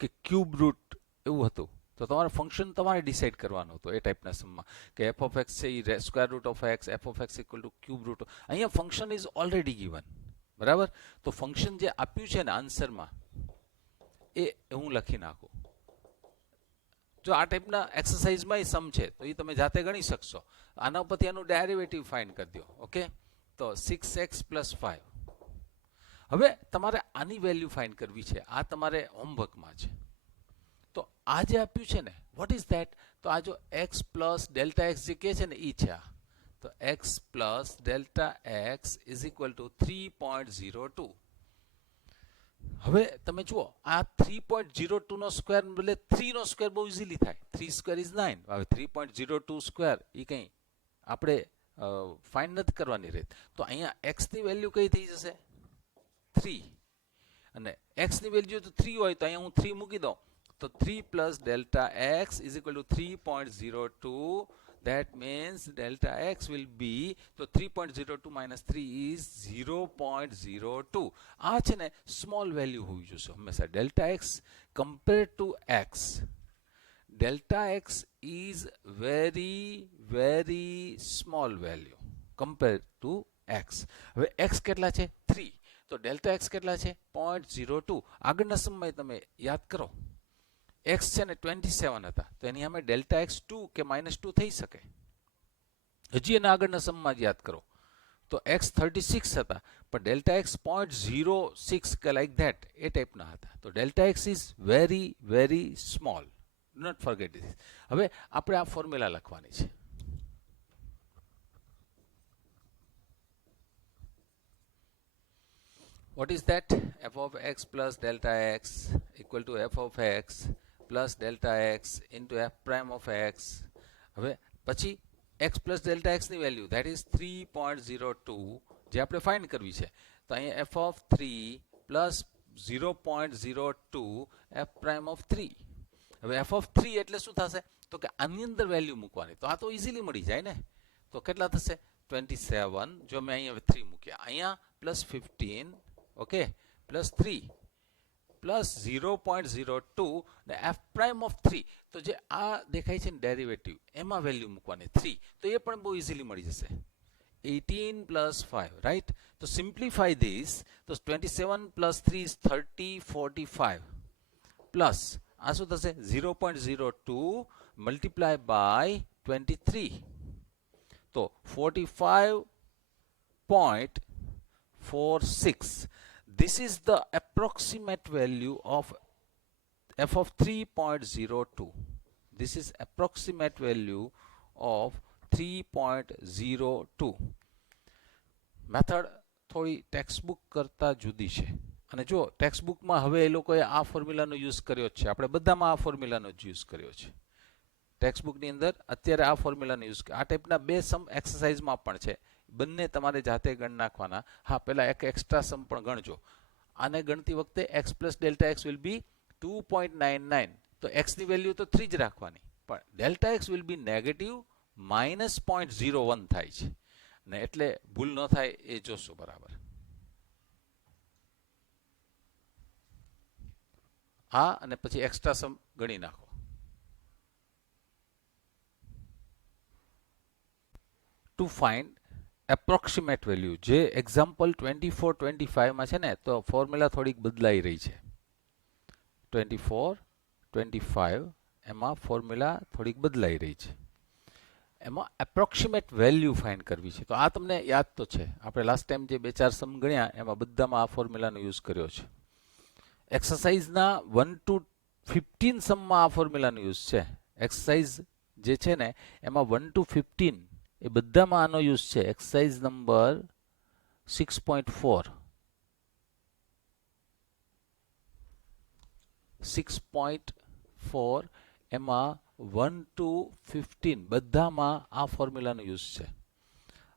કે ક્યુબ રૂટ એવું હતું. તો તમારે ફંક્શન તમારે ડિસાઇડ કરવાનું હતું એ ટાઈપના સમમાં કે f ઓફ x છે એ square root of x, f of x equal to cube root. અહીંયા ફંક્શન ઇઝ ઓલરેડી ગિવન, બરાબર. તો ફંક્શન જે આપ્યું છે ને આન્સરમાં, એ હું લખી નાખું. જો આ ટાઈપના એક્સરસાઇઝમાં સમ છે તો એ તમે જાતે ગણી શકશો. આના ઉપરથી આનું ડેરિવેટિવ ફાઇન્ડ કરી દો. ઓકે, તો 6x + 5. હવે તમારે આની વેલ્યુ ફાઇન્ડ કરવી છે. આ તમારે હોમવર્કમાં છે. તો આ જે આપ્યું છે ને, વોટ ઇઝ ધેટ? તો આ જો x પ્લસ ડેલ્ટા x જે કહે છે ને, એ છે આ. તો x plus delta x is equal two 3.02. હવે તમે જુઓ આ 3.02 નો સ્ક્વેર બદલે 3 નો સ્ક્વેર બહુ ઇઝીલી થાય. 3 સ્ક્વેર ઇઝ 9. હવે 3.02 સ્ક્વેર એ કંઈ આપણે ફાઇન્ડ નથી કરવાની રીત. તો અહીંયા x ની વેલ્યુ કઈ થઈ જશે 3 અને x ની વેલ્યુ તો 3 હોય તો અહીંયા હું 3 મૂકી દઉં તો 3 plus delta x is equal to 3.02. That means delta x will be, so 3.02 minus 3 is 0.02. આ છે ને સ્મોલ વેલ્યુ હોવી જોઈએ હંમેશા. Delta x compared to x, delta x is very small value compared to x. હવે x કેટલા છે 3, તો ડેલ્ટા x કેટલા છે 0.02. આગળના સમયે તમે યાદ કરો x છે ને 27 હતા તો એની સામે ડેલ્ટા x 2 કે -2 થઈ શકે. હજી એના આગળના સમમાં જ યાદ કરો તો x 36 હતા પણ ડેલ્ટા x 0.06 કે લાઈક ધેટ એ ટાઈપના હતા. તો delta x is very small. Do not forget this. હવે આપણે આ ફોર્મ્યુલા લખવાની છે. What is that? F of x plus delta x equal to f of x plus delta x into f prime of x. હવે પછી x plus delta x ની વેલ્યુ that is 3.02 જે આપણે ફાઇન્ડ કરવી છે. તો અહીંયા f of 3 plus 0.02 f prime of 3. હવે f of 3 એટલે શું થશે તો કે આની અંદર વેલ્યુ મૂકવાની. તો આ તો ઇઝીલી મળી જાય ને. તો કેટલા થશે 27. જો મેં અહીંયા 3 મૂક્યા અહીંયા પ્લસ 15 ઓકે પ્લસ 3 પ્લસ 0.02 ને f પ્રાઇમ ઓફ 3. તો જે આ દેખાય છે ને ડેરિવેટિવ એમાં વેલ્યુ મૂકવાની 3 તો એ પણ બહુ ઇઝીલી મળી જશે. 18 plus 5 right. તો સિમ્પ્લિફાય ધીસ તો 27 plus 3 is 30 45 પ્લસ આ શું થશે 0.02 મલ્ટીપ્લાય બાય 23 તો 45.46. This is the approximate value of f of 3.02. This is approximate value of 3.02. Method થોડી ટેક્સ્ટબુક કરતા જુદી છે. અને જો ટેક્સ્ટબુકમાં હવે એ લોકોએ આ ફોર્મ્યુલાનો યુઝ કર્યો છે, આપણે બધામાં આ ફોર્મ્યુલાનો જ યુઝ કર્યો છે. ટેક્સ્ટબુકની અંદર અત્યારે આ ફોર્મ્યુલાનો યુઝ આ ટાઈપના બે સમ એક્સરસાઇઝમાં પણ છે. બંને તમારે જાતે ગણ નાખવાના. હા, પહેલા એક એક્સ્ટ્રા સમ પણ ગણજો. આને ગણતી વખતે x plus delta x will બી 2.99. તો x ની વેલ્યુ તો 3 જ રાખવાની પણ delta x will B negative -0.01 થાય છે ને એટલે ભૂલ ન થાય એ જોશો બરાબર. આ અને પછી એક્સ્ટ્રા સમ ગણી નાખો. ટુ ફાઇન્ડ એપ્રોક્સિમેટ વેલ્યુ જે એક્ઝામ્પલ 24-25 માં છે ને તો ફોર્મ્યુલા થોડીક બદલાઈ રહી છે. 24-25 એમાં ફોર્મ્યુલા થોડીક બદલાઈ રહી છે. એમાં એપ્રોક્સિમેટ વેલ્યુ ફાઇન્ડ કરવી છે. તો આ તમને યાદ તો છે, આપણે લાસ્ટ ટાઈમ જે 2-4 સમ ગણ્યા એમાં બધામાં આ ફોર્મ્યુલાનો યુઝ કર્યો છે. એક્સરસાઇઝના 1 to 15 સમમાં આ ફોર્મ્યુલાનો યુઝ છે. એક્સરસાઇઝ જે છે ને એમાં 1 to 15 એ બધામાં આનો યુઝ છે. એક્સરસાઇઝ નંબર 6.4 6.4 એમાં 1 to 15 બધામાં આ ફોર્મ્યુલાનો યુઝ છે.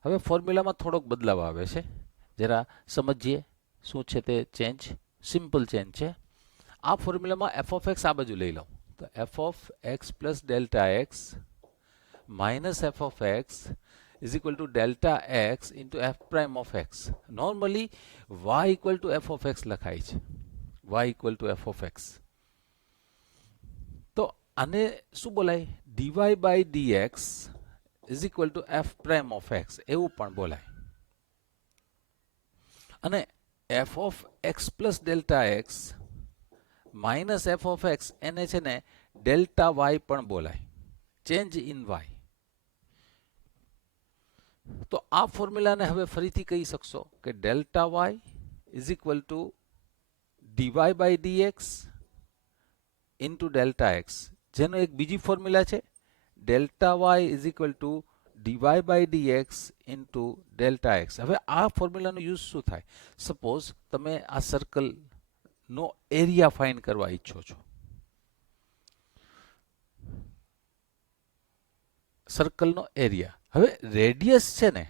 હવે ફોર્મ્યુલામાં થોડોક બદલાવ આવે છે, જરા સમજીએ શું છે તે ચેન્જ. સિમ્પલ ચેન્જ છે. આ ફોર્મ્યુલામાં f of x આ બાજુ લઈ લઉં તો f of x plus delta x minus f of x is equal to delta x into f prime of x. Normally y equal to f of x લખાય છે. y equal to f of x. તો આને શું બોલાય dy by dx is equal to f prime of x એવું પણ બોલાય. અને f of x plus delta x minus f of x એને છે ને delta y પણ બોલાય. Change in y. તો આ ફોર્મ્યુલાને હવે ફરીથી કહી શકશો કે delta y is equal to dy by dx into delta x, જેનો એક બીજી ફોર્મ્યુલા છે delta y is equal to dy by dx into delta x. હવે આ ફોર્મ્યુલાનો યુઝ શું થાય? સપોઝ તમે આ સર્કલ નો એરિયા ફાઇન્ડ કરવા ઈચ્છો છો. સર્કલનો એરિયા. હવે રેડિયસ છે ને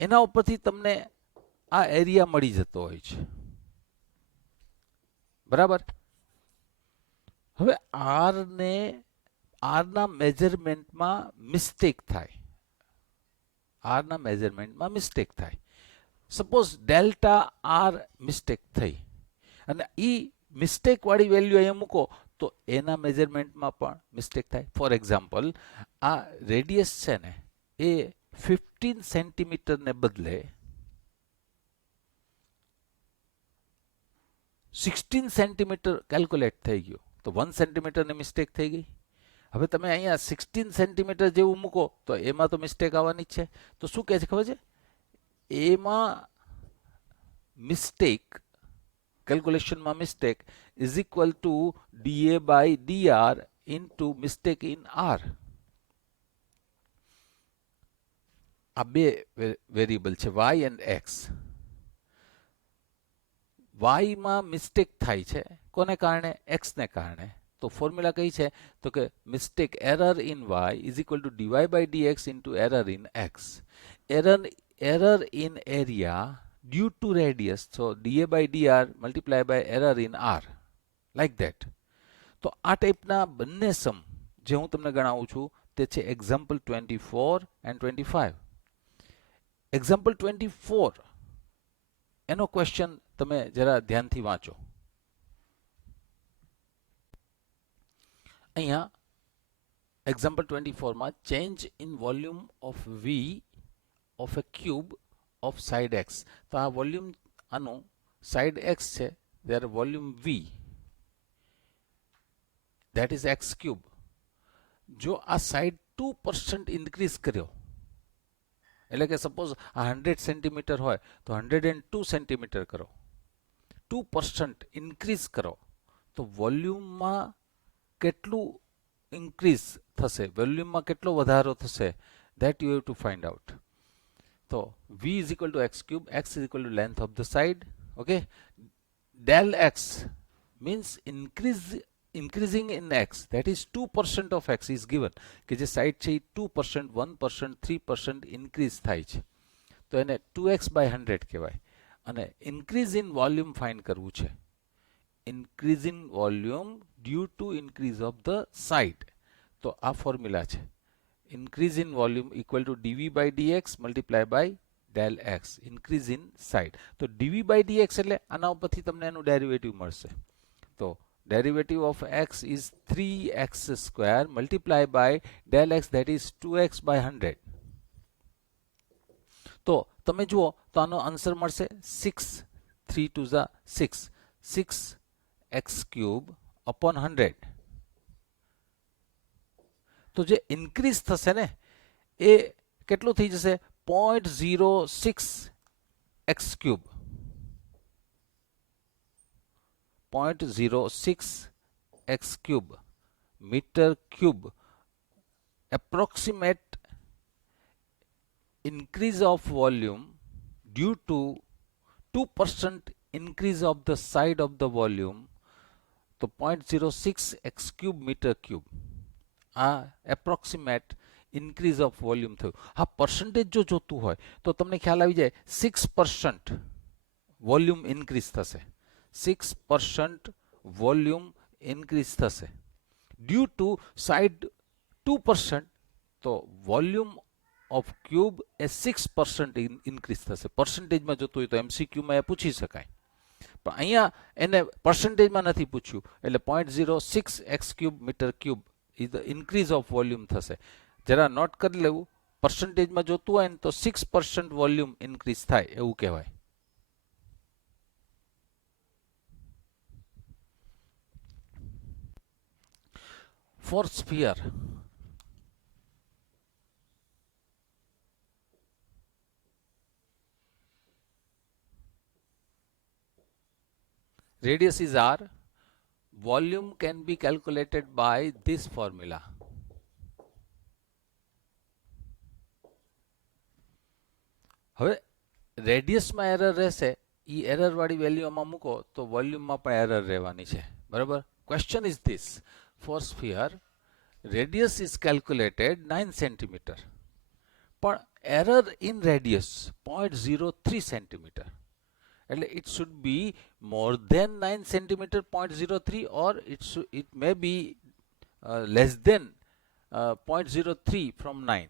એના ઉપરથી તમને આ એરિયા મળી જતો હોય છે. બરાબર. હવે આરના મેજરમેન્ટમાં મિસ્ટેક થાય. સપોઝ ડેલ્ટા આર મિસ્ટેક થઈ અને ઈ મિસ્ટેક વાળી વેલ્યુ અહીંયા મૂકો તો એના મેજરમેન્ટમાં પણ મિસ્ટેક થાય. ફોર એક્ઝામ્પલ, આ રેડિયસ છે ને એ 15 સેન્ટીમીટરને બદલે 16 સેન્ટીમીટર કેલ્ક્યુલેટ થઈ ગયો તો 1 સેન્ટીમીટરની મિસ્ટેક થઈ ગઈ. હવે તમે અહીંયા 16 સેન્ટીમીટર જેવું મૂકો તો એમાં તો મિસ્ટેક આવવાની જ છે. તો શું કહે છે ખબર છે? એમાં મિસ્ટેક, કેલ્ક્યુલેશનમાં mistake is equal to dA by dr into mistake in r. આ બે વેરિયેબલ છે y એન્ડ x. y માં મિસ્ટેક થાય છે કોને કારણે? x ને કારણે. તો ફોર્મ્યુલા કઈ છે? તો કે mistake error in y is equal two dy by dx into error in x. Error in area due to radius, so dA by dr multiply by error in r, like that. તો આ ટાઈપના બંને સમ જે હું તમને ગણાવું છું તે છે એક્ઝામ્પલ 24 and 25. એક્ઝામ્પલ 24 એનો ક્વેશ્ચન તમે જરા ધ્યાનથી વાંચો. અહીંયા એક્ઝામ્પલ 24 માં change in volume of v of a cube of side x. તો આ વોલ્યુમ આનું સાઇડ x છે ત્યારે volume v that is x cube. જો આ સાઇડ 2% ઇન્ક્રીઝ કર્યો એટલે કે સપોઝ આ 100 સેન્ટીમીટર હોય તો 102 સેન્ટીમીટર કરો, 2% ઇન્ક્રીઝ કરો તો વોલ્યુમમાં કેટલું ઇન્ક્રીઝ થશે, વોલ્યુમમાં કેટલો વધારો થશે, that you have to find out. So v is equal to x cube, x is equal to length of the side. Okay, del x means increasing in x, that is 2% of x is given કે જે સાઇડ છે એ 2%, 1%, 3% ઇન્ક્રીઝ થાય છે તો એને 2x by 100 કહેવાય. અને ઇન્ક્રીઝ ઇન વોલ્યુમ ફાઇન્ડ કરવું છે. Increase in volume due to increase of the side. તો આ ફોર્મ્યુલા છે. Increase in volume equal to dv by dx multiply by del x. Increase in side. તો dv by dx એટલે આના ઉપરથી તમને એનું ડેરિવેટિવ મળશે. તો derivative of x is 3x square multiply by del x, that is 2x by 100. તો તમે જુઓ તો આનો આન્સર મળશે 6. 3 2 6. 6x cube upon 100. તો જે ઇન્ક્રીઝ થશે ને એ કેટલું થઈ જશે? 0.06 x cube. 0.06 x cube metre cube. Approximate increase of volume due to 2% increase of the side of the volume. તો 0.06 x cube meter cube. આ એપ્રોક્સિમેટ ઇન્ક્રીઝ ઓફ વોલ્યુમ થયું. હા, પર્સન્ટેજ જો જોતું હોય તો તમને ખ્યાલ આવી જાય 6% વોલ્યુમ ઇન્ક્રીઝ થશે. 6% વોલ્યુમ ઇન્ક્રીઝ થશે ડ્યુ ટુ સાઇડ 2%. તો volume of cube A 6% increase થશે. પર્સન્ટેજમાં જોતું હોય તો MCQમાં એ પૂછી શકાય, પણ અહીંયા એને પર્સન્ટેજમાં નથી પૂછ્યું એટલે 0.06 x cube metre cube is the increase of volume થશે. જરા નોટ કરી લેવું, પર્સન્ટેજમાં જોતું હોય ને તો 6% વોલ્યુમ ઇન્ક્રીઝ થાય એવું કહેવાય. For sphere radius is r. Volume can be calculated by this formula. હવે રેડિયસમાં એરર રહેશે એ એરરવાળી વેલ્યુ આમાં મૂકો તો વોલ્યુમમાં પણ એરર રહેવાની છે બરાબર. Question is this: for sphere radius is calculated 9 centimetre, પણ એરર ઇન રેડિયસ 0.03 સેન્ટીમીટર. એટલે it should be more than 9 centimetre 0.03 or it may be less than 0.03 from 9.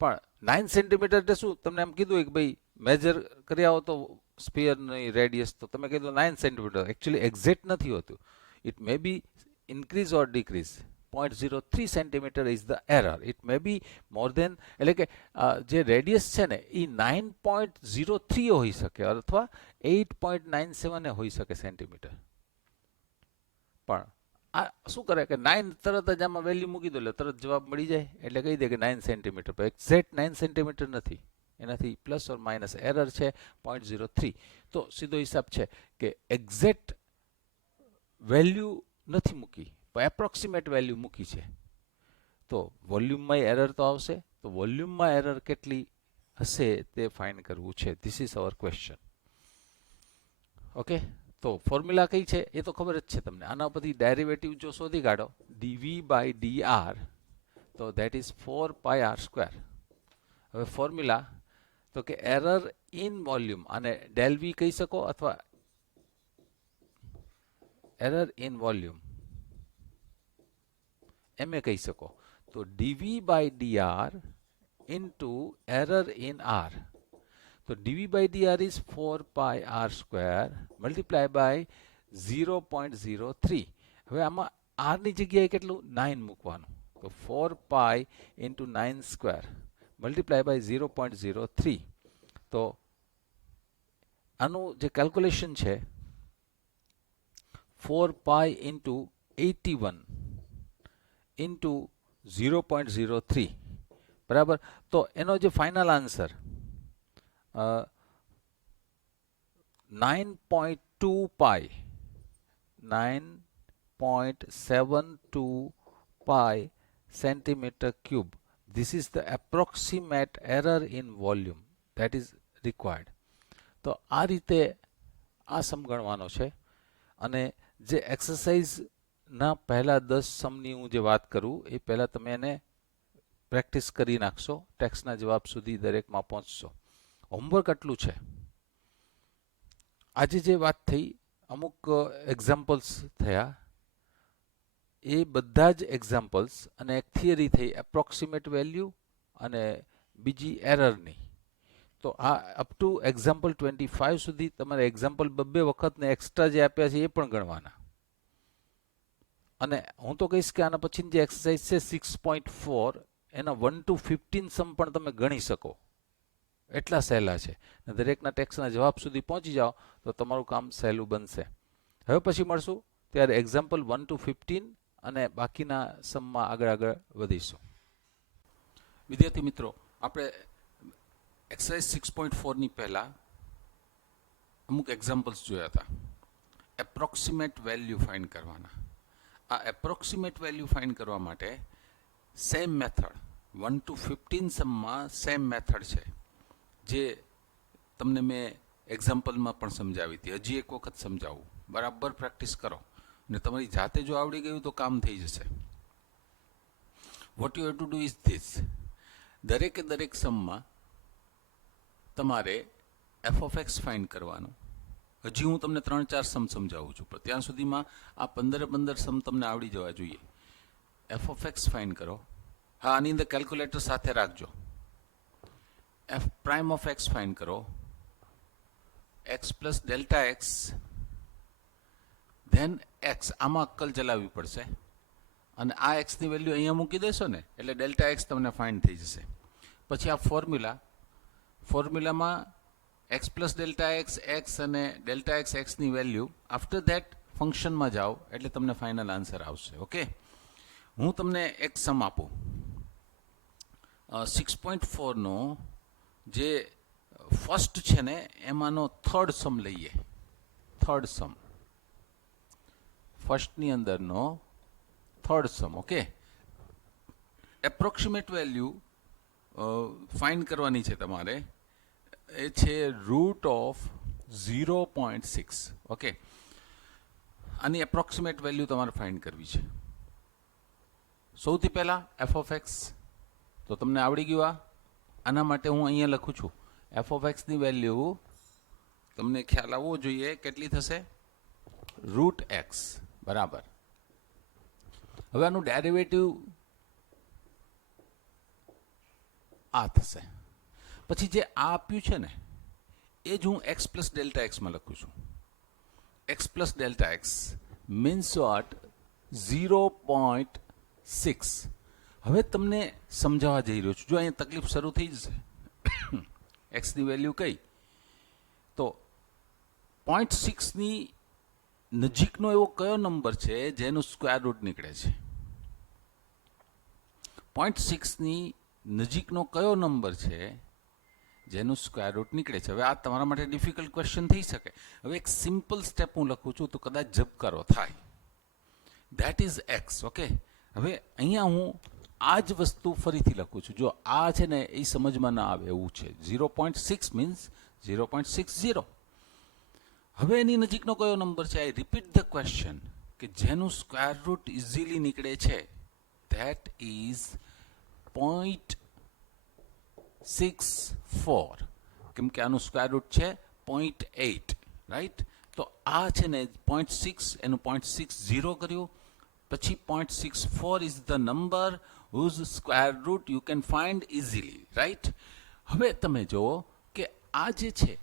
પણ 9 સેન્ટીમીટર એટલે શું? તમને એમ કીધું કે ભાઈ મેજર કરી આવો તો સ્ફિયરની રેડિયસ, તો તમે કીધું 9 સેન્ટીમીટર. એકચ્યુઅલી એક્ઝેક્ટ નથી હોતું. It may be increase or decrease. 0.03 centimetre is the error. It may be more than, એટલે કે જે રેડિયસ છે ને એ 9.03 હોઈ શકે અથવા 8.97 હોઈ શકે સેન્ટીમીટર. પણ આ શું કરે કે 9 તરત જ આમાં વેલ્યુ મૂકી દો એટલે તરત જવાબ મળી જાય, એટલે કહી દે કે 9 સેન્ટીમીટર. પણ એક્ઝેક્ટ 9 સેન્ટીમીટર નથી, એનાથી પ્લસ ઓર માઇનસ એરર છે 0.03. તો સીધો હિસાબ છે કે એક્ઝેક્ટ વેલ્યુ નથી મૂકી, પણ એપ્રોક્સિમેટ વેલ્યુ મૂકી છે. તો વોલ્યુમમાં એરર તો આવશે, તો વોલ્યુમમાં એરર કેટલી હશે તે ફાઇન્ડ કરવું છે. This is our question. Okay, તો ફોર્મ્યુલા કઈ છે એ તો ખબર જ છે તમને. આના પરથી ડેરિવેટિવ જો શોધી કાઢો dv/dr, તો ધેટ ઇઝ 4πr². હવે ફોર્મ્યુલા તો કે એરર ઇન વોલ્યુમ, અને ડેલ વી કહી શકો અથવા એરર ઇન વોલ્યુમ એમ એ કહી શકો. તો dv/dr into error in r. તો dv/dr is 4πr² multiply by 0.03. હવે આમાં r ની જગ્યાએ કેટલું 9 મૂકવાનું. તો 4π ઇન્ટુ 9² મલ્ટીપ્લાય બાય 0.03. તો આનું જે કેલ્ક્યુલેશન છે 4π ઇન્ટુ 81 ઇન્ટુ 0.03 બરાબર. તો એનો જે final answer 9.2 pi 9.72 pi centimeter cube. This is the approximate error in volume that is required. તો આ રીતે આ સમ ગણવાનો છે. અને જે એક્સરસાઇઝના પહેલા 10 સમની હું જે વાત કરું એ પહેલા તમે એને પ્રેક્ટિસ કરી નાખશો, ટેક્સ્ટના જવાબ સુધી દરેકમાં પહોંચશો. હોમવર્ક આટલું છે. આજે જે વાત થઈ, અમુક એક્ઝામ્પલ્સ થયા, એ બધા જ એક્ઝામ્પલ્સ અને એક થિયરી થઈ એપ્રોક્સિમેટ વેલ્યુ અને બીજી એરરની. તો આ અપ ટુ એક્ઝામ્પલ 25 સુધી તમારે એક્ઝામ્પલ 2 વખત ને એક્સ્ટ્રા જે આપ્યા છે એ પણ ગણવાના. અને હું તો કહીશ કે આના પછીની જે એક્સરસાઇઝ છે 6.4 એના 1 to 15 સમ પણ તમે ગણી શકો, એટલા સહેલા છે. દરેકના ટેક્સના જવાબ સુધી પહોંચી જાઓ તો તમારું કામ સહેલું બનશે. હવે પછી મળશું ત્યારે એક્ઝામ્પલ 1 to 15 અને બાકીના સમમાં આગળ વધીશું. વિદ્યાર્થી મિત્રો, આપણે એક્સરસાઇઝ 6.4 ની પહેલા અમુક એક્ઝામ્પલ્સ જોયા હતા. એપ્રોક્સિમેટ વેલ્યુ ફાઇન્ડ કરવાના. આ એપ્રોક્સિમેટ વેલ્યુ ફાઇન્ડ કરવા માટે સેમ મેથડ 1 to 15 સમમાં સેમ મેથડ છે, જે તમને મેં એક્ઝામ્પલમાં પણ સમજાવી હતી. હજી એક વખત સમજાવું, બરાબર પ્રેક્ટિસ કરો ને તમારી જાતે જો આવડી ગયું તો કામ થઈ જશે. What you have to do is this: દરેકે દરેક સમમાં તમારે f(x) ફાઇન્ડ કરવાનું. હજી હું તમને 3-4 સમ સમજાવું છું, પણ ત્યાં સુધીમાં આ 15 સમ તમને આવડી જવા જોઈએ. f(x) ફાઇન્ડ કરો. હા, આની અંદર કેલ્ક્યુલેટર સાથે રાખજો. f'(x) ફાઇન્ડ કરો. x plus delta x, then x. આમાં અક્કલ ચલાવવી પડશે. અને આ એક્સની વેલ્યુ અહીંયા મૂકી દેશો ને એટલે ડેલ્ટા એક્સ તમને ફાઇન્ડ થઈ જશે. પછી આ ફોર્મ્યુલામાં x plus delta x, x અને ડેલ્ટા એક્સ, એક્સની વેલ્યુ આફ્ટર ધેટ ફંક્શનમાં જાઓ એટલે તમને ફાઇનલ આન્સર આવશે. ઓકે, હું તમને એક સમ આપું. 6.4 નો જે ફર્સ્ટ છે ને એમાંનો થર્ડ સમ લઈએ. થર્ડ સમ, ફર્સ્ટની અંદરનો થર્ડ સમ. ઓકે, એપ્રોક્સિમેટ વેલ્યુ ફાઇન્ડ કરવાની છે તમારે. એ છે રૂટ ઓફ 0.6. ઓકે, આની એપ્રોક્સિમેટ વેલ્યુ તમારે ફાઇન્ડ કરવી છે. સૌથી પહેલા એફ ઓફ એક્સ, તો તમને આવડી ગયું. આના માટે હું અહીંયા લખું છું એફ ઓફ એક્સની વેલ્યુ તમને ખ્યાલ આવવો જોઈએ કેટલી થશે, રૂટ એક્સ બરાબર. હવે આનું ડેરિવેટિવ આ થશે. પછી જે આ આપ્યું છે ને એ જ હું એક્સ પ્લસ ડેલ્ટા એક્સમાં લખું છું. X plus delta x means what, 0.6. હવે તમને સમજાવવા જઈ રહ્યો છું. જો અહીંયા તકલીફ શરૂ થઈ જશે. એક્સની વેલ્યુ કઈ, તો 0.6ની નજીકનો એવો કયો નંબર છે જેનું સ્ક્વેર રૂટ નીકળે છે? 0.6ની નજીકનો કયો નંબર છે જેનું સ્ક્વેર રૂટ નીકળે છે? હવે આ તમારા માટે ડિફિકલ્ટ ક્વેશ્ચન થઈ શકે. હવે એક સિમ્પલ સ્ટેપ હું લખું છું તો કદાચ ઝબકારો થાય. That is x. ઓકે, હવે અહીંયા હું આ જ વસ્તુ ફરીથી લખું છું. જો આ છે ને એ સમજમાં ના આવે એવું છે. 0.6 મીન્સ 0.60. હવે એની નજીકનો કયો નંબર છે? આઈ રિપીટ ધ ક્વેશ્ચન કે જેનું સ્ક્વેર રૂટ ઇઝીલી નીકળે છે. ધેટ ઇઝ 0.64, કેમ કે આનું સ્ક્વેર રૂટ છે 0.8, રાઈટ? તો આ છે ને 0.6, એનું 0.60 કર્યું, પછી 0.64 is the number whose square root you can find easily, right? હવે તમે જુઓ કે આ જે છે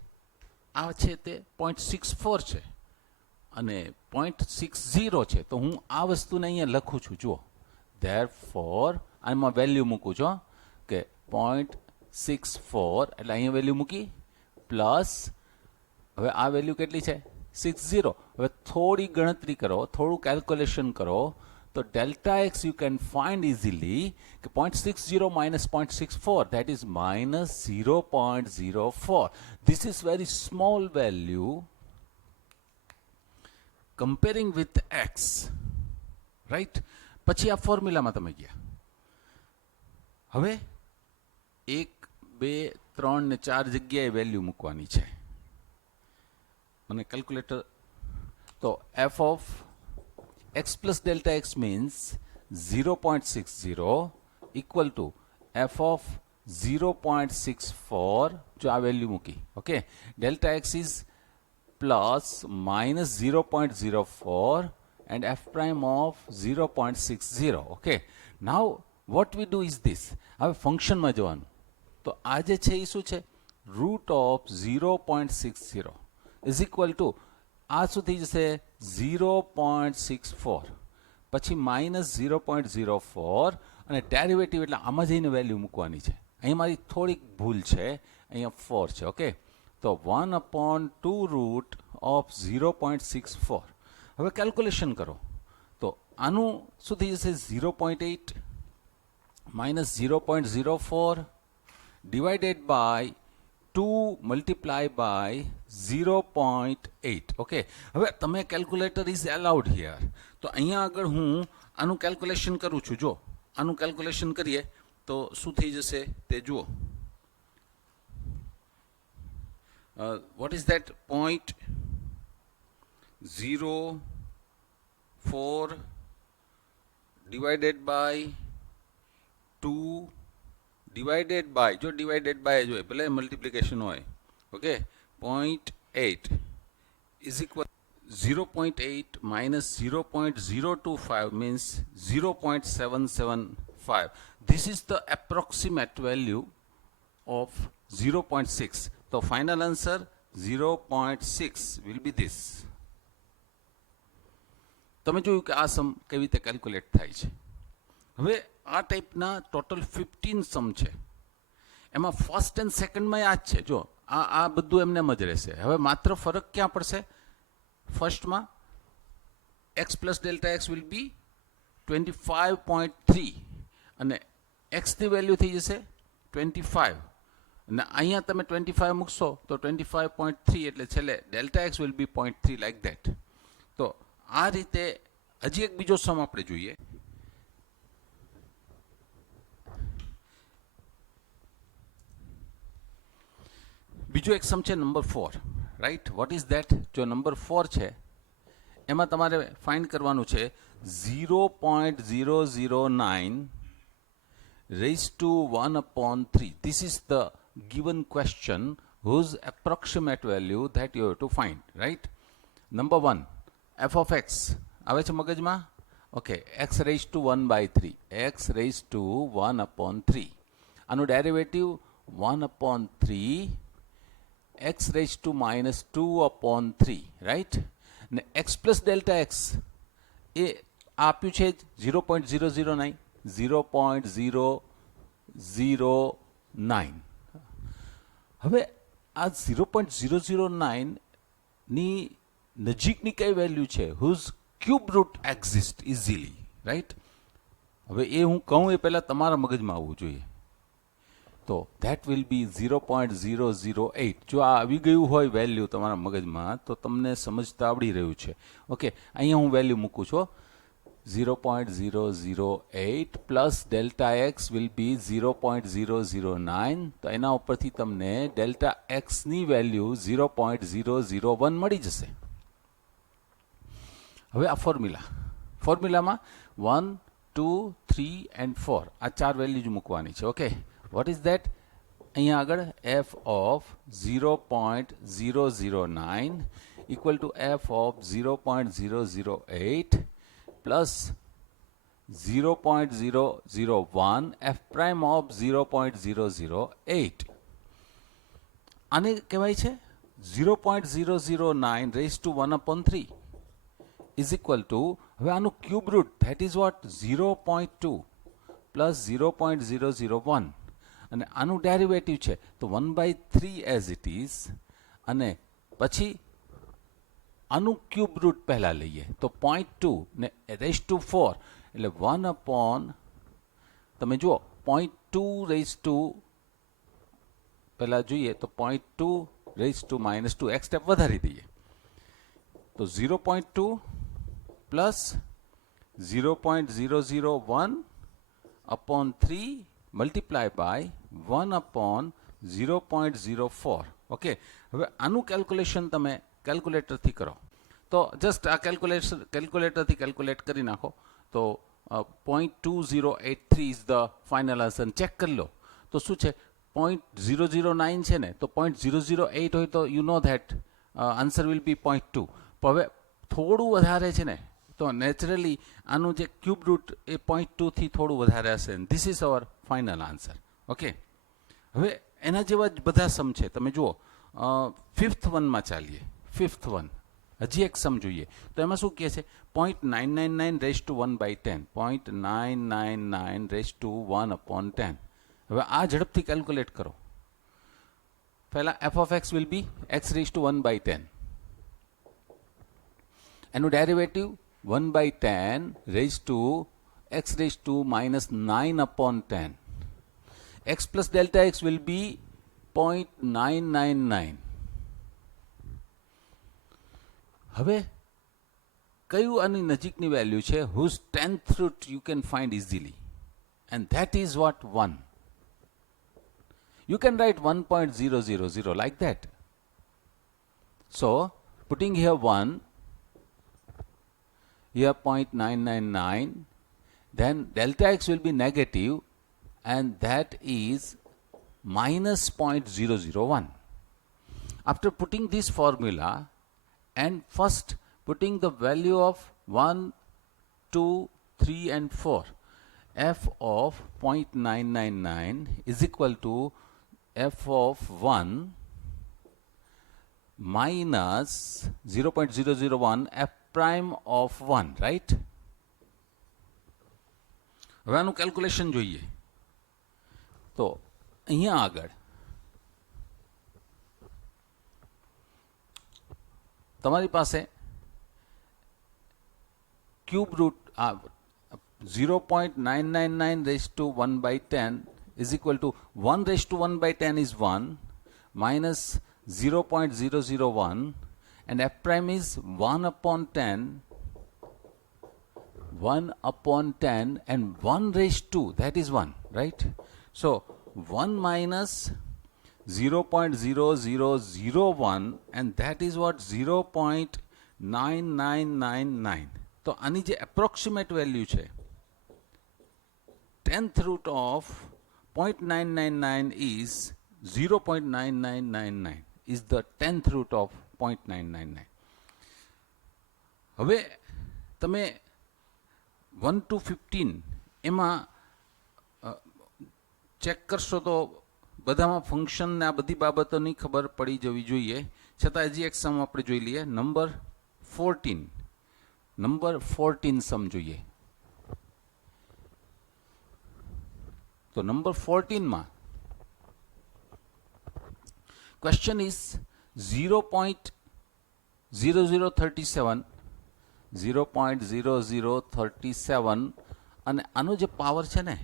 આ છે તે 0.64 છે અને 0.60 છે. તો હું આ વસ્તુને અહીંયા લખું છું. જુઓ, therefore આમાં વેલ્યુ મૂકું છું કે 0.64 એટલે અહીંયા વેલ્યુ મૂકી પ્લસ, હવે આ વેલ્યુ કેટલી છે? 60. હવે થોડી ગણતરી કરો, થોડું કેલ્ક્યુલેશન કરો તો delta X U can find easily કે 0.60 minus 0.64, that is minus 0.04. This is very small value comparing with x, right? પછી આ ફોર્મ્યુલામાં તમે ગયા. હવે 1, 2, 3 ને 4 જગ્યાએ વેલ્યુ મૂકવાની છે. મને કેલ્ક્યુલેટર, તો F of x plus delta x means 0.60 equal to f of 0.64, जो आ वैल्यू मूकी. Okay, delta x is plus minus 0.04 and f prime of 0.60. Okay, now what we do is this. હવે ફંક્શન માં જવાનું. તો આ જે છે એ શું છે? Root of 0.60 is equal to આ શું થઈ જશે? 0.64, પછી માઇનસ 0.04 અને ડેરિવેટિવ એટલે આમાં જઈને વેલ્યુ મૂકવાની છે. અહીં મારી થોડીક ભૂલ છે, અહીંયા 4 છે. ઓકે, તો 1/2 રૂટ ઓફ 0.64. હવે કેલ્ક્યુલેશન કરો તો આનું શું થઈ જશે? 0.8 minus 0.04 divided by 2 multiply by 0.8. Okay, હવે તમે કેલ્ક્યુલેટર ઇઝ અલાઉડ હિયર. તો અહીંયા આગળ હું આનું કેલ્ક્યુલેશન કરું છું. જો આનું કેલ્ક્યુલેશન કરીએ તો શું થઈ જશે તે જુઓ. What is that? 0.04 divided by 2 divided by, જો ડિવાઇડેડ બાય જ હોય, ભલે મલ્ટીપ્લિકેશન હોય. Okay, 0.8 is equal 0.8 minus 0.025 means 0.775. This is the approximate value of 0.6. So final answer 0.6 will be this. તમે જોયું કે આ સમ કેવી રીતે કેલ્ક્યુલેટ થાય છે. હવે આ ટાઈપના ટોટલ 15 સમ છે. એમાં ફર્સ્ટ એન્ડ સેકન્ડમાં આ જ છે. જો આ બધું એમને જ રહેશે. હવે માત્ર ફરક ક્યાં પડશે? ફર્સ્ટમાં x plus delta x will be 25.3 અને એક્સની વેલ્યુ થઈ જશે 25 અને અહીંયા તમે 25 મૂકશો તો 25.3 એટલે છેલ્લે delta x will B 0.3 like that. તો આ રીતે હજી એક બીજો સમ આપણે જોઈએ. બીજો એક સમ છે number 4, right. Vote is that? જો નંબર 4 છે એમાં તમારે ફાઇન્ડ કરવાનું છે 0.009 raised to 1/3. This is the given question whose approximate value that you have to find, right? Number 1, f of x. આવે છે મગજમાં? Okay, x raised to 1/3. x raised to 1/3. આનું derivative 1/3 x raised to minus 2/3, right? ને x plus delta x એ આપ્યું છે 0.009. 0.009. હવે આ 0.009 ની નજીકની કઈ વેલ્યુ છે whose cube root exist easily, right? હવે એ હું કહું એ પહેલા તમારા મગજમાં આવવું જોઈએ. તો that will be 0.008. જો આ આવી ગયું હોય વેલ્યુ તમારા મગજમાં તો તમને સમજતા આવડી રહ્યું છે. ઓકે, અહીંયા હું વેલ્યુ મૂકું છું. 0.008 plus delta x will be 0.009. તો એના ઉપરથી તમને delta x ની વેલ્યુ 0.001 મળી જશે. હવે આ ફોર્મ્યુલામાં 1, 2, 3 and 4 આ ચાર વેલ્યુ જ મૂકવાની છે. Okay, vote is that? અહીંયા આગળ f of 0.009 equal to f of 0.008 plus 0.001 f prime of 0.008. આને કહેવાય છે 0.009 raised to 1/3 is equal to, હવે આનું cube root, that is what? 0.2 plus 0.001. અને આનું ડેરિવેટિવ છે તો 1/3 as it is. અને પછી આનું ક્યુબ રૂટ પહેલા લઈએ તો 0.2 ને રેઝ ટુ 4 એટલે 1/, તમે જુઓ 0.2 રેઝ ટુ, પહેલા જોઈએ તો 0.2 રેઝ ટુ -2 એક સ્ટેપ વધારી દઈએ તો 0.2 પ્લસ 0.001/3 મલ્ટીપ્લાય બાય 1/0.04. ઓકે, હવે આનું કેલ્ક્યુલેશન તમે કેલ્ક્યુલેટરથી કરો તો જસ્ટ આ કેલ્ક્યુલેટરથી કેલ્ક્યુલેટ કરી નાખો તો 0.2083 is the final answer. Check કરી લો તો શું છે 0.009 છે ને, તો 0.008 હોય તો you know that answer will be 0.2. પણ હવે થોડું વધારે છે ને તો નેચરલી આનું જે ક્યુબ રૂટ એ 0.2 થી થોડું વધારે હશે. This is hour final answer. Okay, હવે એના જેવા જ બધા સમ છે. તમે જુઓ 5th વનમાં ચાલીએ. 5th વન હજી એક સમ જોઈએ તો એમાં શું કહે છે 0.999 રેઝ ટુ 1/10. 0.999 rays two 1/10. હવે આ ઝડપથી કેલ્ક્યુલેટ કરો. પહેલા f of x will be x raised to 1/10. એનું derivative 1/10 raised to x raised to -9/10. x plus delta x will be 0.999. હવે કયું આની નજીકની વેલ્યુ છે whose 10th root you can find easily, and that is what 1. You can write 1.000 like that. So putting here 1, here 0.999, then delta x will be negative and that is -0.001. After putting this formula and first putting the value of 1, 2, 3 and 4, f of 0.999 is equal to f of 1 minus 0.001 f prime of 1, right? હવે આનું કેલ્ક્યુલેશન જોઈએ તો અહીંયા આગળ તમારી પાસે cube route 0.999 raised to 1/10 is equal to 1 raised to 1/10 is 1 minus 0.001 and f prime is 1/10 and 1 raised to, that is 1, right? So 1 minus 0.0001 and that is what 0.9999. તો આની જે એપ્રોક્સિમેટ વેલ્યુ છે 10th root of 0.999 is 0.9999 is the 10th root of 0.999. હવે તમે 1 to 15 એમાં ચેક કરશો તો બધામાં ફંક્શન ને આ બધી બાબતોની ખબર પડી જવી જોઈએ. છતાં હજી એક સમ આપણે જોઈ લઈએ. નંબર 14 સમ જોઈએ. તો નંબર 14 માં ક્વેશ્ચન ઇઝ 0.0037 અને આનો જે પાવર છે ને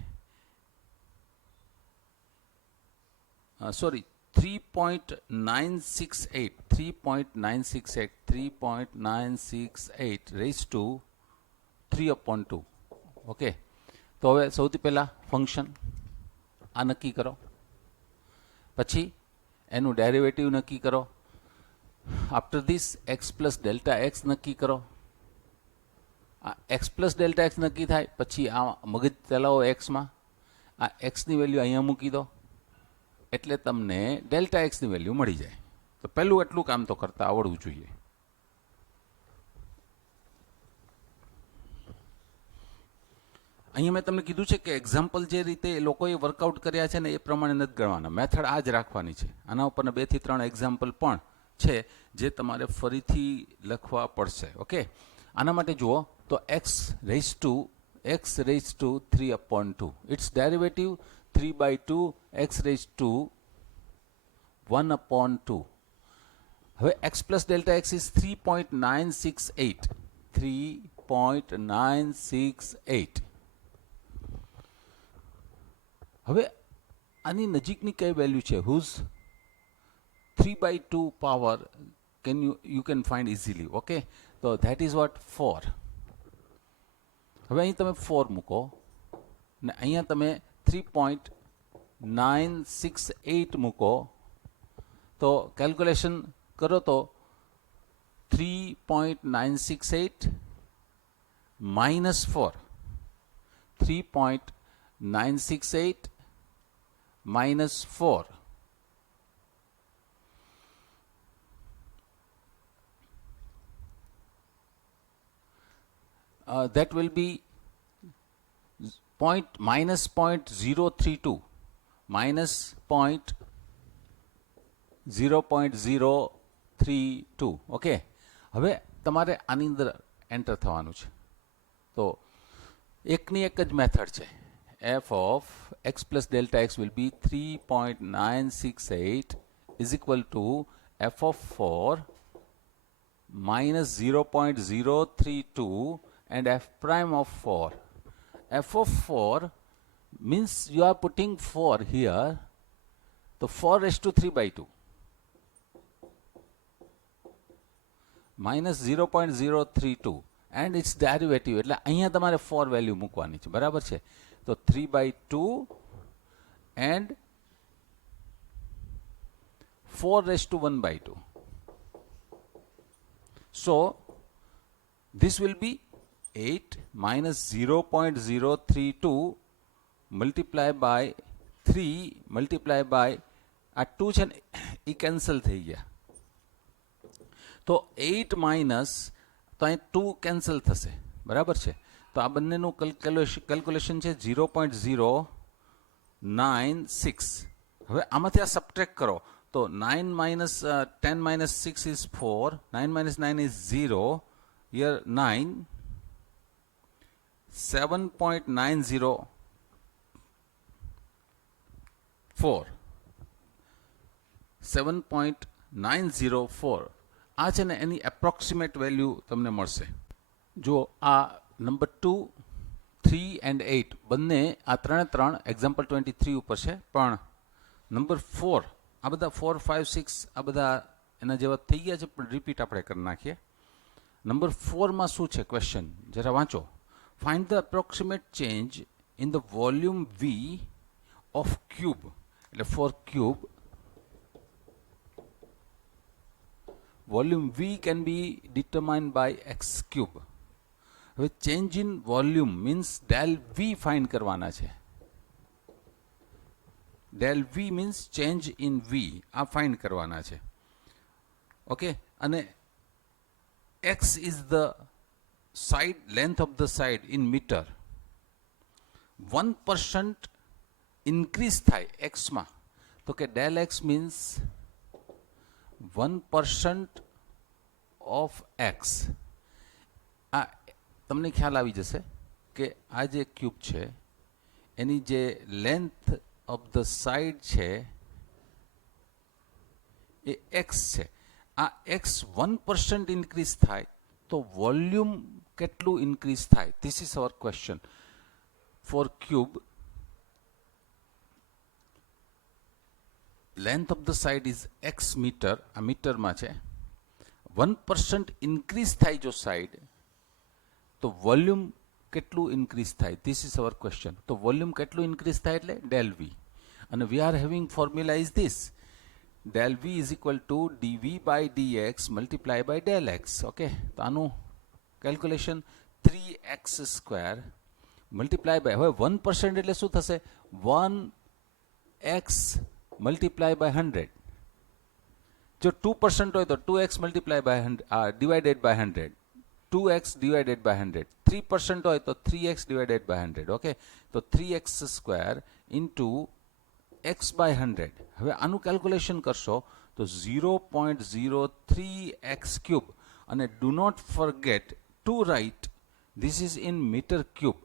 sorry 3.968 raised to 3/2. ઓકે, તો હવે સૌથી પહેલા ફંક્શન આ નક્કી કરો, પછી એનું ડેરિવેટિવ નક્કી કરો. After this x plus delta x નક્કી કરો. આ એક્સ પ્લસ ડેલ્ટા એક્સ નક્કી થાય પછી આ મગજ ચલાવો એક્સમાં. આ એક્સની વેલ્યુ અહીંયા મૂકી દો એટલે તમને ડેલ્ટા એક્સની વેલ્યુ મળી જાય. તો પહેલું એટલું કામ તો કરતા આવડવું જોઈએ. અહીંયા મેં તમને કીધું છે કે એક્ઝામ્પલ જે રીતે એ લોકોએ વર્કઆઉટ કર્યા છે ને એ પ્રમાણે નથી ગણવાના. મેથડ આ જ રાખવાની છે. આના ઉપરના 2 થી 3 એક્ઝામ્પલ પણ છે જે તમારે ફરીથી લખવા પડશે. ઓકે, આના માટે જુઓ તો x raised to 3/2. Its derivative 3/2 x raised to 1/2. હવે x plus delta x is 3.968. હવે આની નજીકની કઈ વેલ્યુ છે whose 3/2 power you can find easily. Okay, તો that is what 4. હવે અહીં તમે 4 મૂકો ને અહીંયા તમે 3.968 મૂકો તો કેલ્ક્યુલેશન કરો તો 3.968 minus 4. 3.968 minus 4. That will be minus 0.032. Minus 0.032. Okay, હવે તમારે આની અંદર એન્ટર થવાનું છે. તો એકની એક જ મેથડ છે. f of x plus delta x will be 3.968 is equal to f of 4 minus 0.032 and f prime of 4. f of 4 means you are putting 4 here, so 4 raised to 3/2 minus 0.032 and its derivative એટલે અહીંયા તમારે 4 વેલ્યુ મૂકવાની છે. બરાબર છે? તો 3/2 and 4 raised to 1/2. So this will be 8 minus 0.032 multiplied by 3 multiplied by આ 2 છે ને એ કેન્સલ થઈ ગયા. તો 8 માઇનસ તો અહીં 2 કેન્સલ થશે. બરાબર છે? તો આ બંનેનું કેલ્ક્યુલેશન છે 0.096. હવે આમાંથી આ સબટ્રેક્ટ કરો તો 9 minus 10 minus 6 is 4. 9 minus 9 is 0. Here 9. 7.904. 7.904 આ છે ને એની એપ્રોક્સિમેટ વેલ્યુ તમને મળશે. જો આ નંબર 2, 3 and 8 બંને આ ત્રણ એક્ઝામ્પલ 23 ઉપર છે, પણ નંબર 4 આ બધા 4, 5, 6 આ બધા એના જેવા થઈ ગયા છે, પણ રિપીટ આપણે કરી નાખીએ. નંબર 4 માં શું છે ક્વેશ્ચન જરા વાંચો. Find the approximate change in the volume V of cube, એટલે 4 cube volume V can be determined by x cube. હવે change in volume means del V find કરવાના છે. Del V means change in V આ ફાઇન્ડ કરવાના છે. ઓકે, અને x is the side length of the side in metre. 1% increase થાય એક્સમાં, તો કે del x means 1% of x. આ તમને ખ્યાલ આવી જશે કે આ જે ક્યુબ છે એની જે લેન્થ ઓફ ધ સાઇડ છે એ એક્સ છે. આ એક્સ 1% ઇન્ક્રીઝ થાય તો વોલ્યુમ કેટલું ઇન્ક્રીઝ થાય? This is our question. For cube length of the side is x metre, આ મીટરમાં છે. 1% ઇન્ક્રીઝ થાય જો સાઇડ, તો વોલ્યુમ કેટલું ઇન્ક્રીઝ થાય? This is our question. તો વોલ્યુમ કેટલું ઇન્ક્રીઝ થાય એટલે ડેલ વી. અને we are having formula is this: del V is equal to dV by dx multiply by del x. Okay, તો આનું calculation 3x square multiply by, હવે 1% એટલે શું થશે? 1x multiply by 100. જો 2% હોય તો 2x multiply by 100 divided by 100, 2x divided by 100. 3% હોય તો 3x ડિવાઇડેડ બાય 100. ઓકે, તો 3x square into x by 100. હવે આનું કેલ્ક્યુલેશન કરશો તો 0.03x ક્યુબ. અને do not forget to write this is in metre cube.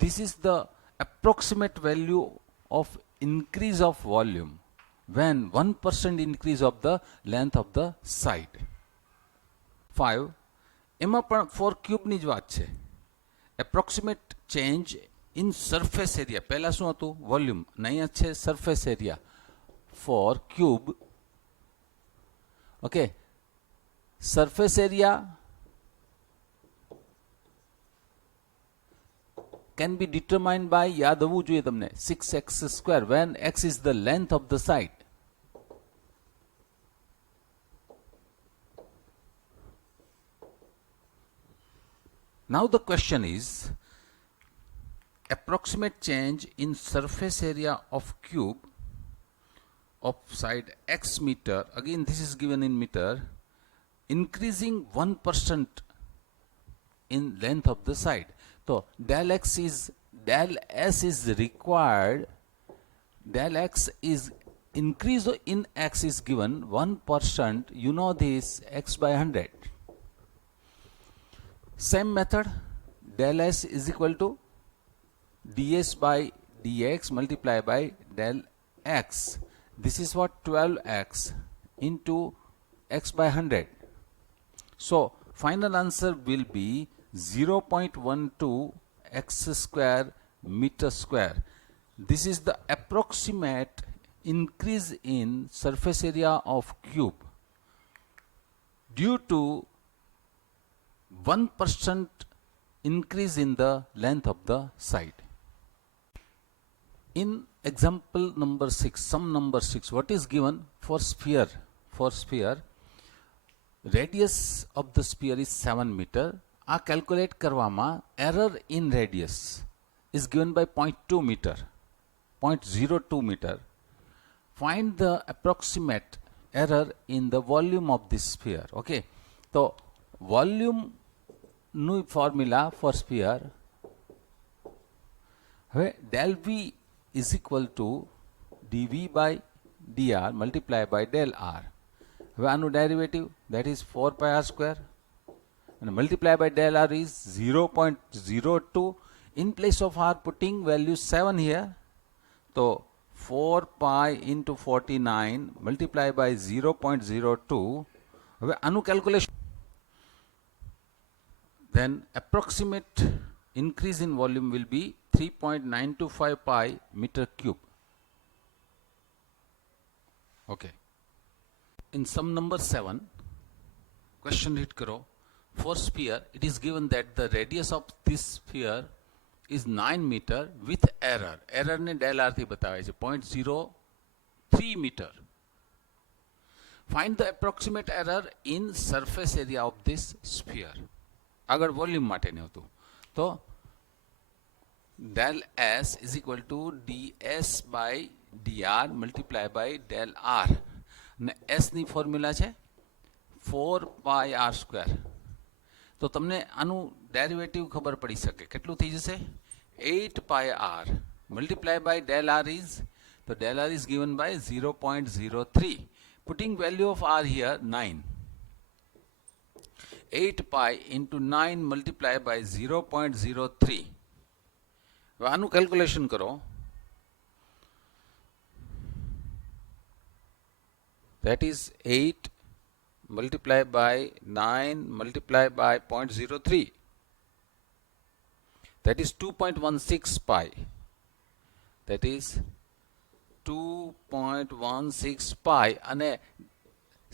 This is the approximate value of increase of volume when 1% increase of the length of the side. 5 એમાં પણ ફોર ક્યુબની જ વાત છે. Approximate change in surface area, પહેલા શું હતું? વોલ્યુમ, અને અહીંયા છે surface area for cube. Okay, surface area can be determined by, યાદ હોવું જોઈએ તમને, 6x square when x is the length of the side. Now the question is approximate change in surface area of cube of side x meter. Again this is given in meter, increasing 1% in length of the side. So del S is required, del x is increase in x is given 1%, you know this, x by 100. Same method, del S is equal to ds by dx multiplied by del x. This is what? 12x into x by 100. So final answer will be 0.12 x square meter square. This is the approximate increase in surface area of cube due to 1% increase in the length of the side. In example number 6, sum number 6, what is given for sphere? For sphere, radius of the sphere is 7 meter. આ કેલ્ક્યુલેટ કરવામાં error in radius is given by 0.2 metre, 0.02 metre. Find the approximate error in the volume of this sphere. Okay, તો વોલ્યુમનું ફોર્મ્યુલા ફોર સ્ફિયર, હવે del v is equal to d v by d r multiply by del r. હવે આનું derivative that is 4πr square, and multiply by del r is 0.02. In place of r putting value 7 here, so 4 pi into 49 multiply by 0.02. હવે આનું calculation, then approximate increase in volume will be 3.925 pi meter cube. Okay, in sum number 7 question read karo. For sphere, it is given that the radius of this sphere is 9 meter with error. Error ने del r थी बताया है 0.03 meter. Find the approximate error in surface area of this sphere. આગળ વોલ્યુમ માટેનું હતું તો del S is equal to ds by dr multiply by del r અને S ની ફોર્મ્યુલા છે 4 pi r square. તો તમને આનું ડેરિવેટિવ ખબર પડી શકે. કેટલું થઈ જશે? 8 pi r multiply by del r is, so del r is given by 0.03. Putting value of r here 9. 8 pi into 9 multiply by 0.03. હવે આનું કેલ્ક્યુલેશન કરો. That is 8 multiplied by 9 multiplied by 0.03. That is 2.16 pi. That is 2.16 pi. અને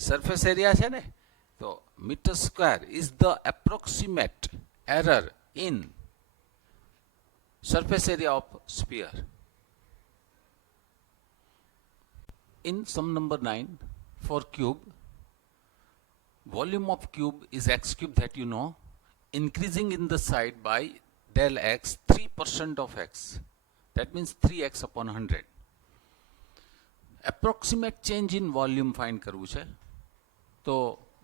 surface area છે ને, તો meter square is the approximate error in surface area of sphere. In sum number 9 for cube, volume of cube is x cube, that you know, increasing in the side by del x 3% of x. That means 3x upon 100. Approximate change in volume find કરવું છે. તો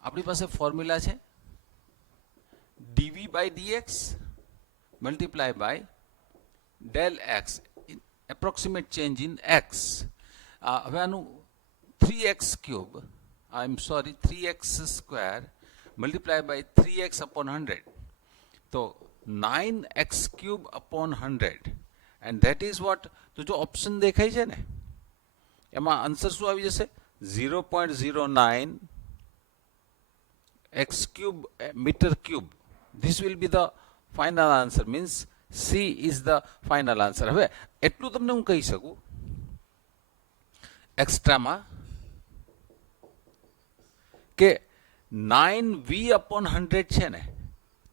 આપણી પાસે ફોર્મ્યુલા છે dv by dx multiply by del x, approximate change in x. હવે આનું 3x cube, I'm sorry, 3x square multiply by 3x upon 100. So 9x cube upon 100. And that is what, તો જો ઓપ્શન દેખાય છે ને, એમાં આન્સર શું આવી જશે? 0.09 x cube meter cube. This will be the final answer, means C is the final answer. હવે એટલું તમને હું કહી શકું એક્સ્ટ્રામાં કે 9v upon 100 છે ને,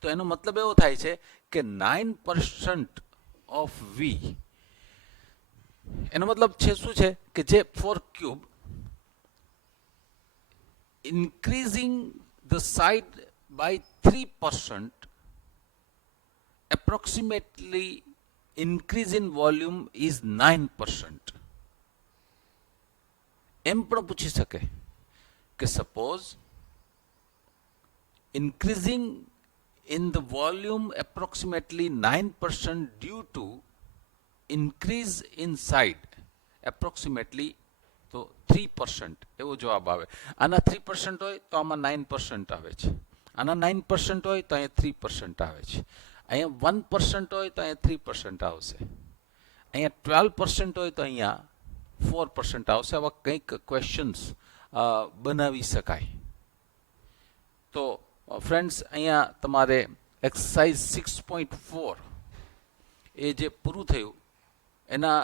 તો એનો મતલબ એવો થાય છે કે 9% of v, એનો મતલબ છે શું છે કે જે for cube increasing the side by 3%, approximately increase in volume is 9%. એમ પણ પૂછી શકે કે suppose increasing in the volume approximately 9% due to increase in side approximately, તો 3% એવો જવાબ આવે. આના 3% હોય તો આમાં 9% આવે છે, આના 9% હોય તો અહીંયા 3% આવે છે, અહીંયા 1% હોય તો અહીંયા 3% આવશે, અહીંયા 12% હોય તો અહીંયા 4% આવશે. આવા કંઈક ક્વેશ્ચન્સ બનાવી શકાય. તો ફ્રેન્ડ્સ, અહીંયા તમારે એક્સરસાઇઝ 6.4 એ જે પૂરું થયું એના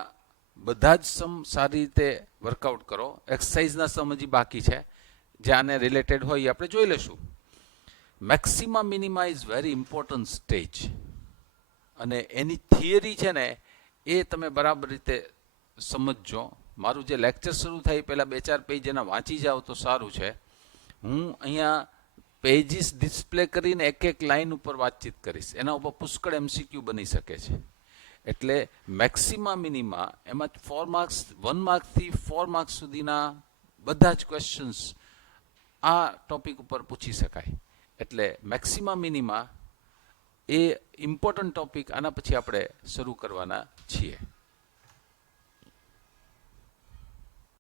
બધા જ સમ સારી રીતે વર્કઆઉટ કરો. એક્સરસાઇઝના સમ હજી બાકી છે, જે આને રિલેટેડ હોય એ આપણે જોઈ લઈશું. Maxima minima is very important stage, અને એની થિયરી છે ને એ તમે બરાબર રીતે સમજજો. મારું જે લેક્ચર શરૂ થાય પહેલાં 2-4 પેજ એના વાંચી જાઓ તો સારું છે. હું અહીંયા પેજીસ ડિસ્પ્લે કરીને એક લાઇન ઉપર વાતચીત કરીશ, એના ઉપર પુષ્કળ MCQ બની શકે છે. એટલે મેક્સિમા મિનિમા એમાં 4 માર્ક્સ, 1 માર્કથી 4 માર્ક્સ સુધીના બધા જ ક્વેશ્ચન્સ આ ટોપિક ઉપર પૂછી શકાય. એટલે મેક્સિમા મિનિમા એ ઇમ્પોર્ટન્ટ ટોપિક, આના પછી આપણે શરૂ કરવાના છીએ.